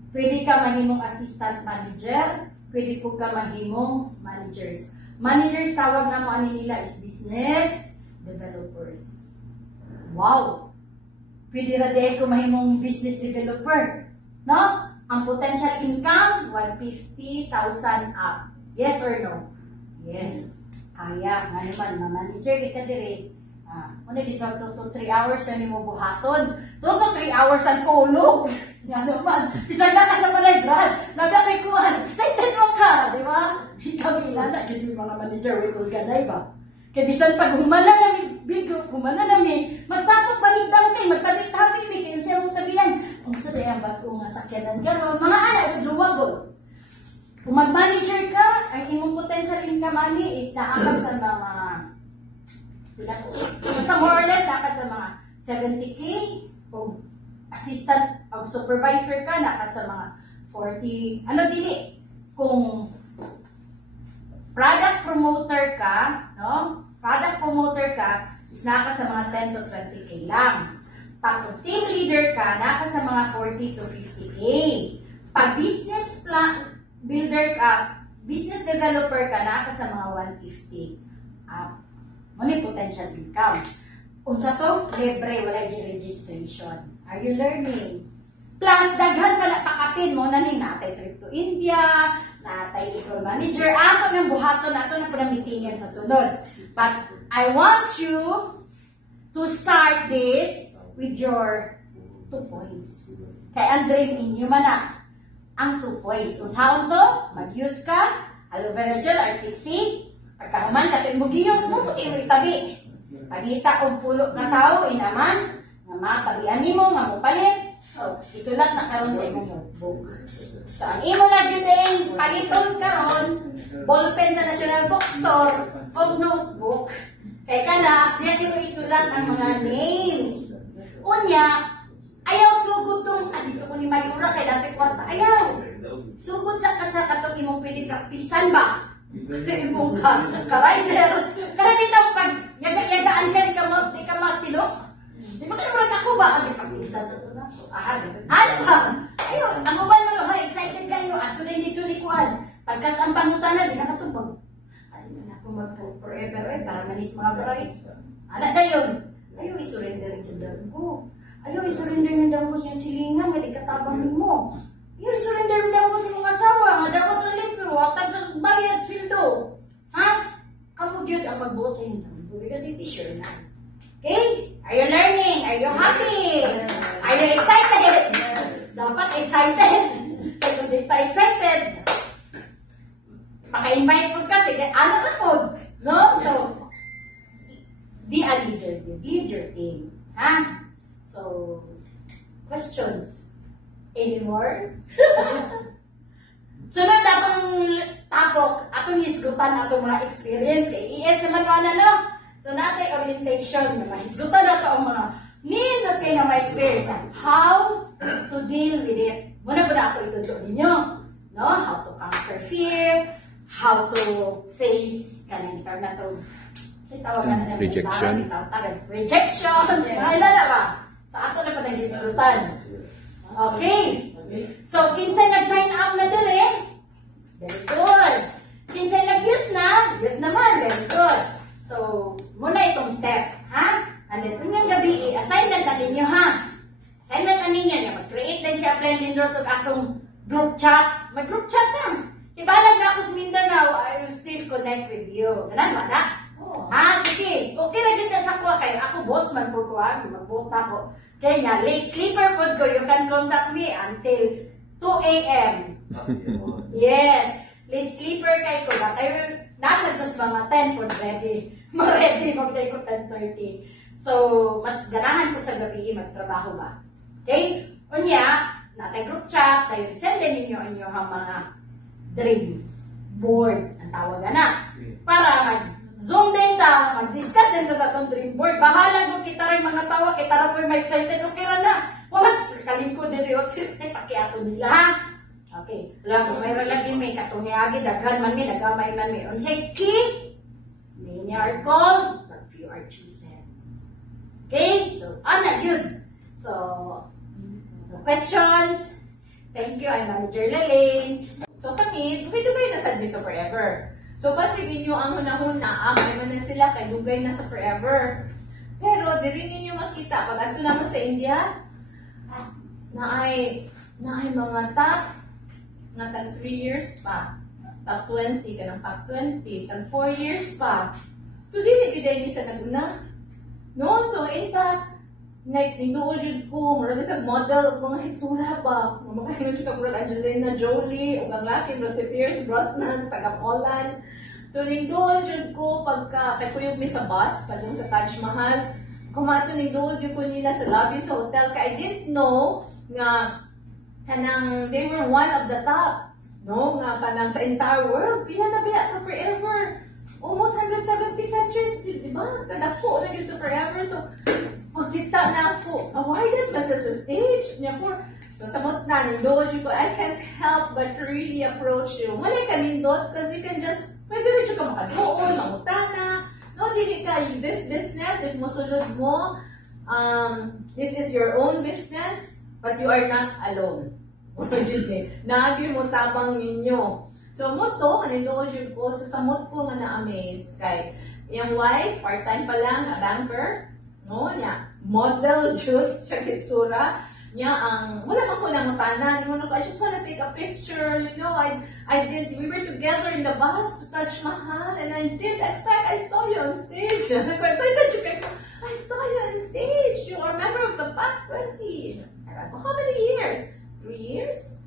Pwede ka mahimong assistant manager, pwede po ka mahimong managers. Managers, tawag na mo ano nila is business developers. Wow! Pwede na din ko mahimong business developer. No? Ang potential income, 150,000 up. Yes or no? Yes. Kaya, nga naman, ma-manager kita dire. Ano dito, 2 to 3 hours na mo buhaton. 2 to 3 hours ang tulog. Nga naman, bisag na ka sa palagran. Nabi kay kuhan, excited mo ka, di ba? Ikaw ilana, yun yung mga manager, we cool ganay ba? Kaya bisan pag humana namin, bigo, humana namin, magtapot manisdang kayo, magtabi-tabi mi, kayo siya mong tabihan. Kung sa dayang bago nga sakyanan ka, mga anak, ito duwagol. Kung mag-manager ka, ang imong potential income ani is naakas sa mga basta more or less naka sa mga 70K, kung assistant o supervisor ka, naka sa mga 40, ano dili, kung product promoter ka, no? Product promoter ka, is naka sa mga 10 to 20K lang. Pag team leader ka, naka sa mga 40 to 50K. Pag business plan builder ka, business developer ka, naka sa mga 150. May potential income. Unsa to, libre, wala registration. Are you learning? Plus, daghan pala pakatin mo na ni natay trip to India, natay equal manager, ato ng buhaton, ato na po na meetingan sa sunod. But I want you to start this with your 2 points. Kay ang dream inyo man na, ang 2 points. Usaon to, mag-use ka, aloe vera gel, Arctic Sea, pagkahuman ka ito yung bugiyos mo, puti yung itabi. Pagita o pulo ka tao, inaman, nga matabihan mo, nga mupalit. So, isulat na karon sa imong notebook. So, ang imo na yun din, paliton karon, ballpen sa National Bookstore, o notebook. Kaya ka na, diyan mo isulat ang mga names. Unya, ayaw sugod tong, dito ko ni Mayura, kay dati kwarta, ayaw. Sugod sa katong imong pwede praktisan ba? Ito yung ka-rider. Kaya kita pag yaga-yagaan ka, di ka masilok. Di ba kayo parang ako ba? Ang ipag-isan na ito na. Ano ba? Ayun, ang uban mo, excited kayo. At tuloy dito ni Kuan. Pagkas ang pangutan na, di na katubag. Ano na ako mag-forever, para manis mga bright. Anak na yun. Ayaw, isurrender yung dam ko. Ayaw, isurrender yung dam ko siyang silingan. Hindi katabang mo. Ayaw, isurrender yung dam ko sa mga asawa. Nga dapat ang lipo. At bayad sildo. Ha? Kamu yun ang magbuot sa inyo. Kasi t-shirt na. Okay? Are you learning? Are you happy? Are you excited? Dapat excited. Kaya kung di tayo excited, maka-invite po kasi, ano na po? No? So, be a leader. Lead your team. Ha? So, questions? Anymore? Sunod atong tapok, atong hisgutan atong mga experience kay ES naman wala no. So natay orientation, mahisgutan nato ang mga nindot kay na mga experience. How to deal with it. Muna ba na ako itudlo ninyo? No? How to conquer fear, how to face kanang ikaw na to. Tawagan na Rejection. Rejection. Ay na ba? Sa ato na pa naghisgutan. Okay. So, kinsay nag-sign up na dire? Very good. Kinsay nag-use na? Use naman. Very good. So, muna itong step. Ha? And then, kung yung gabi, assignment na ninyo, ha? Assignment na ninyo. Mag-create din si Apply Lindros o atong group chat. Mag-group chat na. Ibalag na ako sa Mindanao, I will still connect with you. Ganun ba na? Ha? Sige. Okay na din na sa kuha kayo. Ako, boss man po ko, ha? Magbota ko. Kaya nga, late sleeper po ko, you can contact me until 2 a.m. Yes. Late sleeper kayo ko. Kayo, nasa dos mga 10 po ready. Ma-ready mag-day ko 10:30. So, mas ganahan ko sa gabi magtrabaho ba. Okay? Unya, natay group chat, tayo send din ninyo ang inyong mga dream board. Ang tawag na. Para mag-zoom din ta, mag-discuss din ta sa itong dream board. Bahala kung kita rin mga tawa, kita rin po yung excited, okay na. Once, kalingko din rin, pakiato nila ha. Okay. Wala po, mayroon lagi may katungyagi, daghan man may, dagamay man may. Unsay key, many are called, but few are chosen. Okay? So, ana yun. So, questions? Thank you, I'm Manager Lalaine. So kami, dugay-dugay na sa Visa Forever. So pasigin nyo ang hunahuna, amay man na sila kay dugay na sa Forever. Pero diri ninyo makita, pag ato naman sa India, na ay mga top, nga tag 3 years pa, top 20, kanang top 20, tag 4 years pa. So dili giday ni sa naguna. No, so in fact, nagduol jud ko, murag sa model mga hitsura ba. Makahingon jud ka murag Angelina Jolie, ug ang laki murag si Pierce Brosnan, taga Poland. So nagduol jud ko pagka kuyog mi sa bus padung sa Taj Mahal. Kumato nagduol jud ko nila sa lobby sa hotel kay I didn't know nga kanang they were one of the top, no, nga kanang sa entire world. Pila na biya ka Forever. Almost 170 countries, di ba? Kadako na yun sa Forever. So, pagkita na ako, awarded na sa stage niya po. So, samot na, nindot yun ko, I can't help but really approach you. Wala ka nindot, kasi you can just, pwede rin yun ka makadoon, mangutana. No, dili ka, this business, if musulod mo, this is your own business, but you are not alone. Naagi mo tabang ninyo. So, moto, kanindot yun ko, sa samot ko nga na-amaze kay yung wife, part-time pa lang, a banker, no, niya, model, jud, siya kitsura, niya ang, wala man ko nang tanan, I just wanna take a picture, you know, we were together in the bus to Taj Mahal, and I didn't expect, I saw you on stage. I'm excited, I saw you on stage, you are a member of the PAC 20. How many years? 3 years?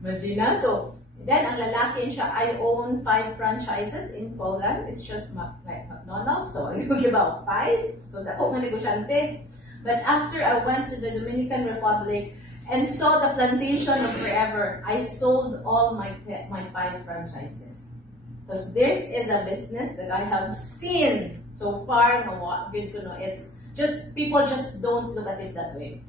Imagine, so, then, ang lalaki siya, I own 5 franchises in Poland. It's just like McDonald's, so I give out 5. So, dako nga negosyante. But after I went to the Dominican Republic and saw the plantation of Forever, I sold all my 5 franchises. Because this is a business that I have seen so far. It's just, people just don't look at it that way.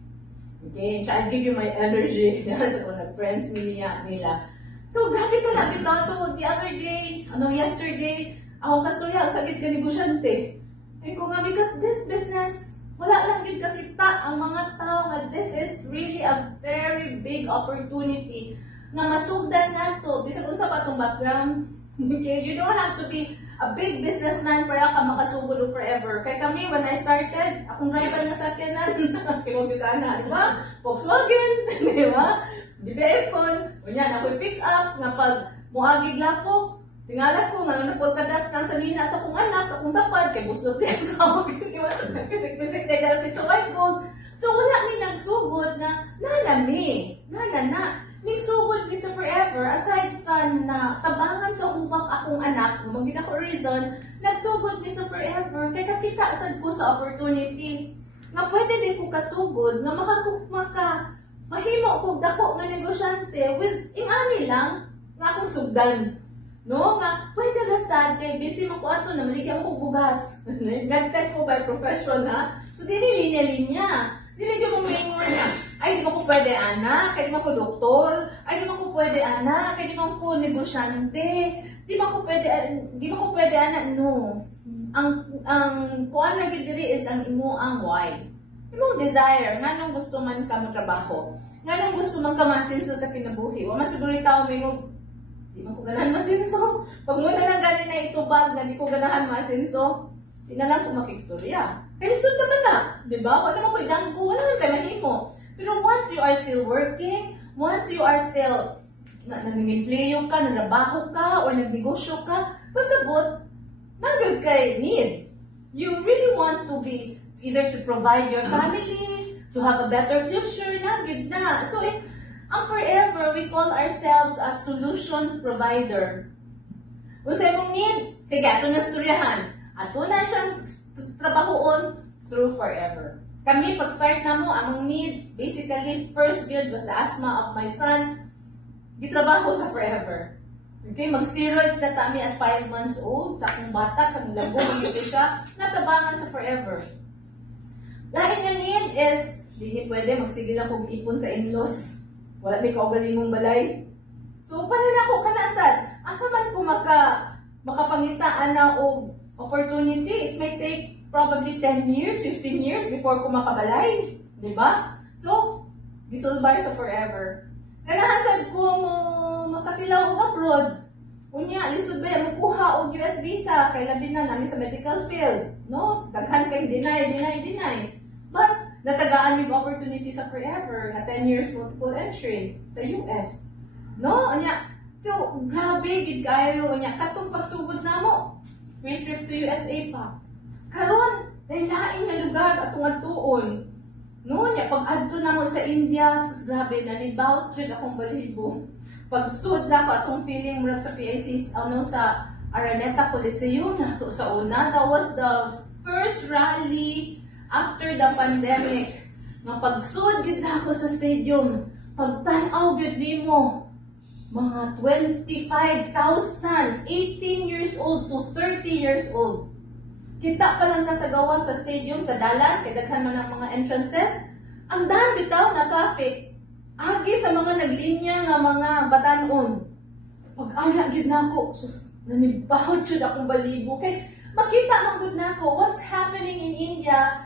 Okay? I'll give you my energy. Sa mga friends nila. So, grabe ka lang dito. So, the other day, yesterday, ako kasurya, sagit ka negosyante. And ko nga, because this business, wala lang gid kakita ang mga tao nga this is really a very big opportunity na masugdan na to. Bisag unsa pa itong background. Okay? You don't have to be a big businessman para ka makasugod Forever. Kaya kami, when I started, akong driver na sakyanan, kinumita na, di ba? Volkswagen, di ba? Di ba aircon? Unyan, ako'y pick up, nga pag muagig lapok, tingala ko, nga napagkadats ng salina sa kong anak, sa kong tapad, kay gusto din sa ako, pisik-pisik, nagalapit sa white gold. So, wala mi nagsugod na, nalami, nagsugod mi sa Forever, aside sa na tabangan sa akong anak, magiging ako reason, nagsugod mi sa Forever, kaya kakita sad ko sa opportunity, nga pwede din ko kasugod, nga mahimo kong dako nga negosyante with ingani lang nga akong sugdan. No? Nga, pwede na sad kay busy mo ko ato na maligyan ko bugas. God-tech ko by profession, ha? So, dili linya-linya. Dili ko mong mingon na, ay, di mo ko pwede anak, kaya di mo ko doktor, ay, di mo ko pwede anak, kaya di mo ko negosyante, di mo ko pwede anak, no. Ang kuan na diri is ang imo ang why. Imong desire, nga nung gusto man ka mo trabaho, nga nung gusto man ka masinso sa kinabuhi, wa man siguro tao mingon, di man ko ganahan masinso. Pag mo na lang gani na itubag na di ko ganahan masinso, di na lang ko makikstorya. Kaya lisod naman na, di ba? Wala naman ko idanggo, wala naman kayo mahimo. Pero once you are still working, once you are still nag-empleyo ka, nagtrabaho ka, or nagnegosyo ka, pasabot, nagyod kay need. You really want to be either to provide your family, to have a better future, good na. So, ang Forever, we call ourselves a solution provider. Kung sa imong need, sige, ato na storyahan. Ato na siyang trabahoon through Forever. Kami, pag-start na mo, among need, basically, first build was the asthma of my son. Gitrabaho sa Forever. Okay, mag-steroids na kami at 5 months old. Sa akong bata, kami lang bumili siya, natabangan sa Forever. Lain nga need is, hindi pwede, magsigil lang kong ipon sa in-laws. Wala may kaugaling mong balay. So, pala na ako kanasad. Asa man ko makapangitaan na o opportunity, it may take probably 10 years, 15 years before ko makabalay. Diba? So, gisulbar sa forever. Kanahasad ko mo makatilaw og abroad. Unya, lisod ba yan, makuha og US visa, kay labi na namin sa medical field. No? Daghan kay deny. But, natagaan yung opportunity sa forever, na 10 years multiple entry sa US. No? Unya, so, grabe, gid kayo. Unya, katong pagsugod na mo, free trip to USA pa. Karon, lain na lugar atong atuon. No, nya pag adto na mo sa India, sus grabe na nibaut jud akong balibo. Pag sud na ko atong feeling murag sa PIC sa Araneta Coliseum nato sa una. That was the first rally after the pandemic. Nga pagsud gyud ako sa stadium, pagtan-aw gyud nimo mga 25,000, 18 years old to 30 years old. Kita pa lang kasagawa sa stadium, sa dalan, kay daghan man ang mga entrances. Ang daan bitaw na traffic. Agi sa mga naglinya nga mga batanon. Pag-ala gyud nako, sus, nanibahod jud akong balibo kay makita man gud nako what's happening in India.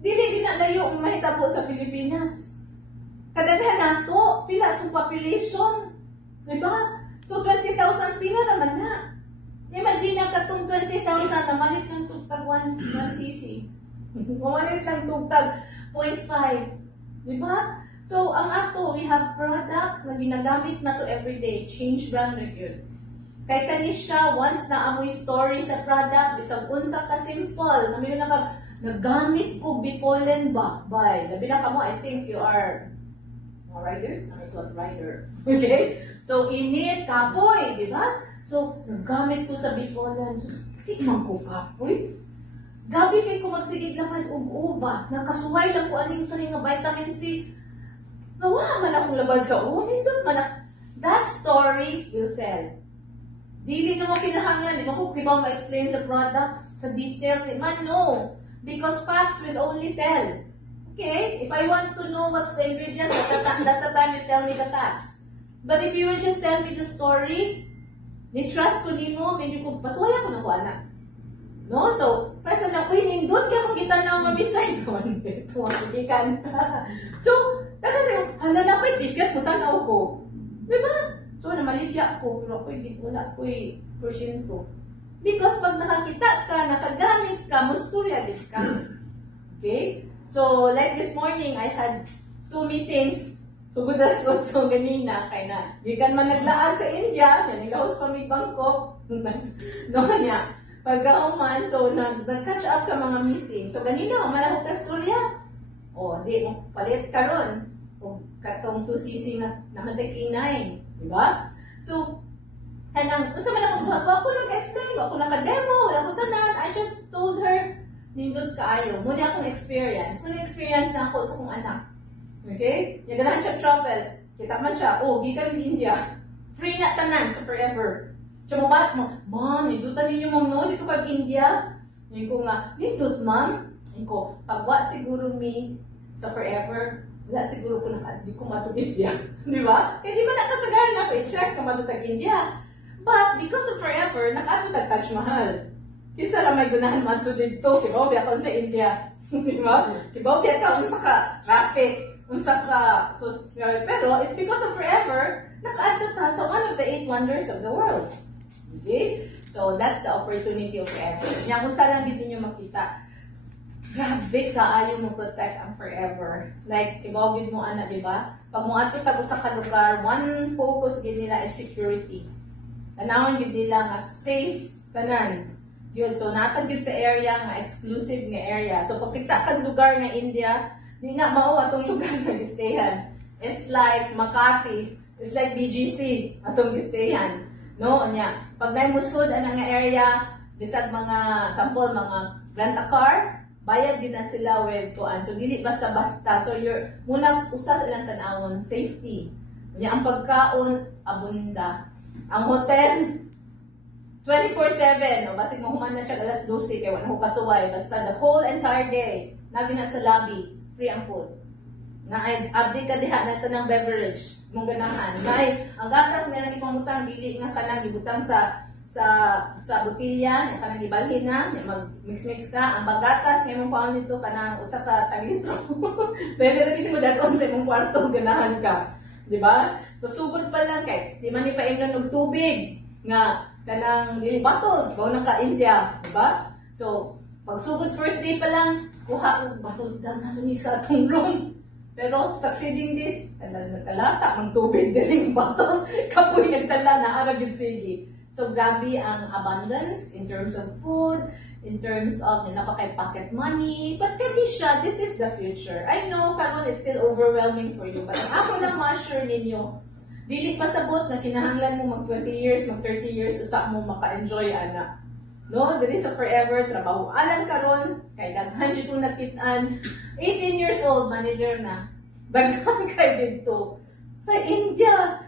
Dili gyud na layo mahitabo sa Pilipinas. Kadaghan nato, pila itong population. Diba? So 20,000 pila naman na. Imagine katong 20,000 na malit lang tugtag 1 cc. Malit lang tugtag 0.5. Diba? So, ang ato, we have products na ginagamit na to everyday. Change brand na yun. Kay kanisya, once na amoy story sa product, bisag unsa ka simple, namin na nagamit ko Bicolen Bakbay. Labi na ka mo, I think you are riders? Not rider. Okay? So, init, kapoy, di ba? So, nagamit ko sa Bicolen. Tingnan ko kapoy. Gabi kay ko magsigig naman uba. Nakasuway lang ko aning nga vitamin C. Nawa man akong labad sa doon man that story will sell. Dili na mo kinahanglan, di ba ko kibaw ma-explain sa products, sa details, man no. Because facts will only tell. Okay? If I want to know what's the ingredients, that's the time you tell me the facts. But if you will just tell me the story, ni trust ko nimo, medyo ko, paswaya ko na ko anak. No? So, presa na ko hinindon, kaya kung kita na mamisay doon. Ito ang ikan. So, kasi, hala na ko'y ticket, mutanaw ko. Diba? So, namaligya ko, pero wala ko'y porsyento. Because pag nakakita ka, nakagamit ka, musturyalis ka. Okay? So, like this morning, I had 2 meetings. So, budas ko so ganina, kaya na, di kan man naglaan sa India, yan, nilahos pa may Bangkok. No, niya. Pagkauman, so, nag-catch up sa mga meeting. So, ganina, malahok ka storya. O, di mo palit ka ron. O, katong 2cc na nakadekinay. Diba? So, kanang, kung sa man ako nag-explain, ako naka-demo, wala ko tanan. I just told her, nindot kaayo. Muna akong experience. Muna experience na ako sa kong anak. Okay? Yung ganahan siya travel. Kita man siya, gikan ng India. Free na tanan sa forever. Siya mo ba? Ma'am, nindutan ninyo ma'am no? Dito kag India. Yung ko nga, nindot ma'am. Yung ko, pagwa siguro me sa forever, wala siguro ko di ko matug India. Di ba? Kaya di ba nakasagaran na ko i-check kung matutag India. But because of forever, nakatutag Taj Mahal. Kinsa ra may gunahan matug dito, kibaw biya kon sa India. Di ba? Kibaw biya ka unsa ka traffic, unsa ka pero it's because of forever, nakaadto ta sa one of the 8 wonders of the world. Okay? So that's the opportunity of forever. Yang usa lang gid ninyo makita. Grabe kaayo mo protect ang forever. Like, ibaw gid mo ana, di ba? Pag mo ato tag usa ka lugar, one focus gid nila is security. Tanawon gid nila nga safe tanan. Yun, so natag gid sa area nga exclusive nga area. So pag kita kag lugar nga India, di na mao atong lugar nga gistayan. It's like Makati, it's like BGC atong gistayan. No, anya. Pag may musod ana nga area, bisag mga sample mga rent a car, bayad din na sila with kuan. So dili basta-basta. So you're muna usa sa ilang tanawon, safety. Nya ang pagkaon abunda. Ang hotel 24/7, no, basig mo human na siya alas 12 kay wala ko kasuway, basta the whole entire day nabi na sa lobby, free ang food. Na ay abdi ka diha na tanang beverage mong ganahan. May ang gatas nga nang ipamutang dili nga kanang gibutang sa sa botilya, nga kanang ibalhin na, nga mag-mix-mix ka, ang bagatas, nga mong paon nito, kanang usa ka tagito. Pwede rin mo dadon sa imong kwarto, ganahan ka. Di ba? Sa sugod pa lang, kay, di man ipaingnan og tubig, nga, kanang dili battle, ikaw na ka India, di ba? So, pag sugod first day pa lang, kuha og battle daw na ni sa atong room. Pero succeeding this, nagkalata ang tubig dili battle, kapoy nagtala na ara gyud sige. So, grabe ang abundance in terms of food, in terms of napakay pocket money. But Kabisha, this is the future. I know, karon it's still overwhelming for you. But ang ako na ma-assure ninyo, dili pasabot na kinahanglan mo mag 20 years, mag 30 years, usa mo maka-enjoy, ana. No, there is a forever trabaho. Alam karon kay daghan jud kong nakitaan. 18 years old, manager na. Daghan kay dito. Sa India,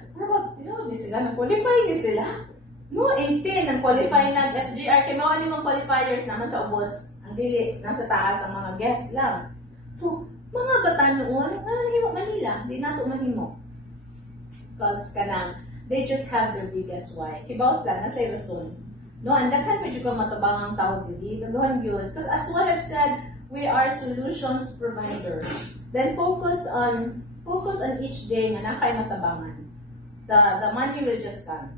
di sila nag-qualify, di sila. No, 18, nag-qualify na FGR. Kaya mga limang qualifiers naman sa ubos. Ang dili, nasa taas ang mga guests lang. So, mga bata noon, nanahimo Manila, di nato mahimo. Because kanang, they just have their biggest why. Kibaos lang, nasa rason. No, and that medyo ka matabang ang tao dili. Naguhan yun. Because as what I've said, we are solutions provider. Then focus on each day nga nakay matabangan. The money will just come.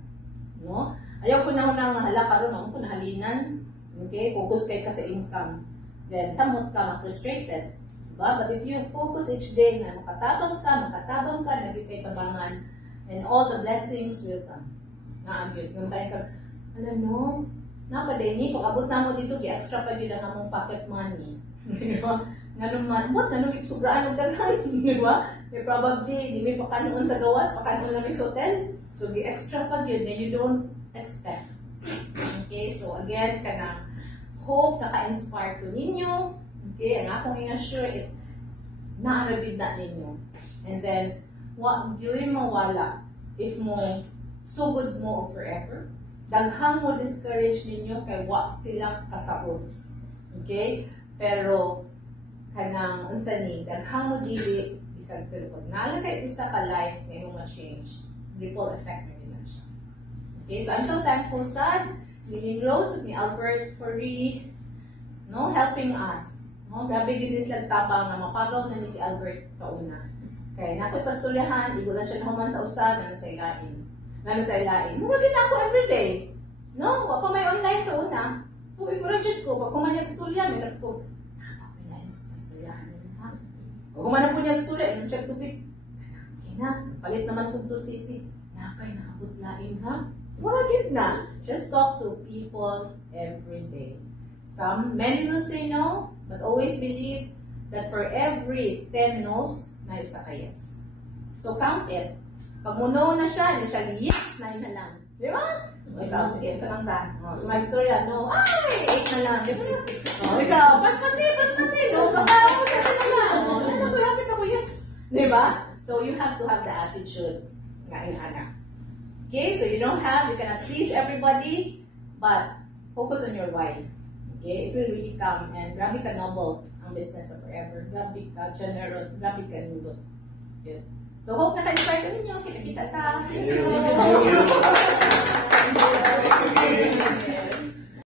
No? Ayaw ko na unang mahala karon ako ko nahalinan. Okay? Focus kay ka sa income. Then samot ka ma-frustrated. Diba? But if you focus each day na makatabang ka, naging kay tabangan, and all the blessings will come. Naagyo. Yung tayo ka, alam mo, napaday ni, kung abot na mo dito, extra pa din ang among pocket money. Diba? Nga naman, what? Nanong ipsubraan ng dalan? Diba? Kaya probably, di may pakanoon sa gawas, pakanoon lang sa hotel. So, the extra pa yun na you don't expect. Okay? So, again, kanang hope, naka-inspire ko ninyo. Okay? Ang akong i-assure it, naarabid na ninyo. And then, during mawala, if mo, sugod mo forever, daghang mo discourage ninyo kay what sila kasabot. Okay? Pero, kanang, unsa ni, daghang mo dili, isang pero pag nalagay usa ka life, may mga change. Ripple effect na din siya. Okay, so I'm so thankful, Sad, ni Rose, ni Albert, for helping us. No, grabe din sila tabang na mapagaw na ni si Albert sa una. Kaya nako'y pastulyahan, igulan siya naman sa usa, na nasa ilain. Mura din ako everyday. No, pa may online sa una. So, i-graduate ko, pag kumanya sa stulya, may rap ko, napapinayin sa pastulyahan nila. Kung kumanya po niya sa stulya, anong check tupik? Na, palit naman kung to sisi. Napay nakabot lain ha? Mura na. Just talk to people every day. Many will say no, but always believe that for every 10 no's, may isa ka yes. So count it. Pag mo no na siya, hindi siya yes, 9 na lang. Di ba? Ikaw, sige, sa kanta. So my story, no, ay, 8 na lang. Di ba? Ikaw, pas kasi, no? Baka ako, 7 na lang. Ano ko, lapit ako, yes. Di ba? So you have to have the attitude nga inana. Okay, so you cannot please everybody, but focus on your why. Okay, it will really come, and grabe ka noble ang business of forever. Grabe ka generous, grabe ka nulot. Good. So hope na ka-inspire ko ninyo, kita-kita ta.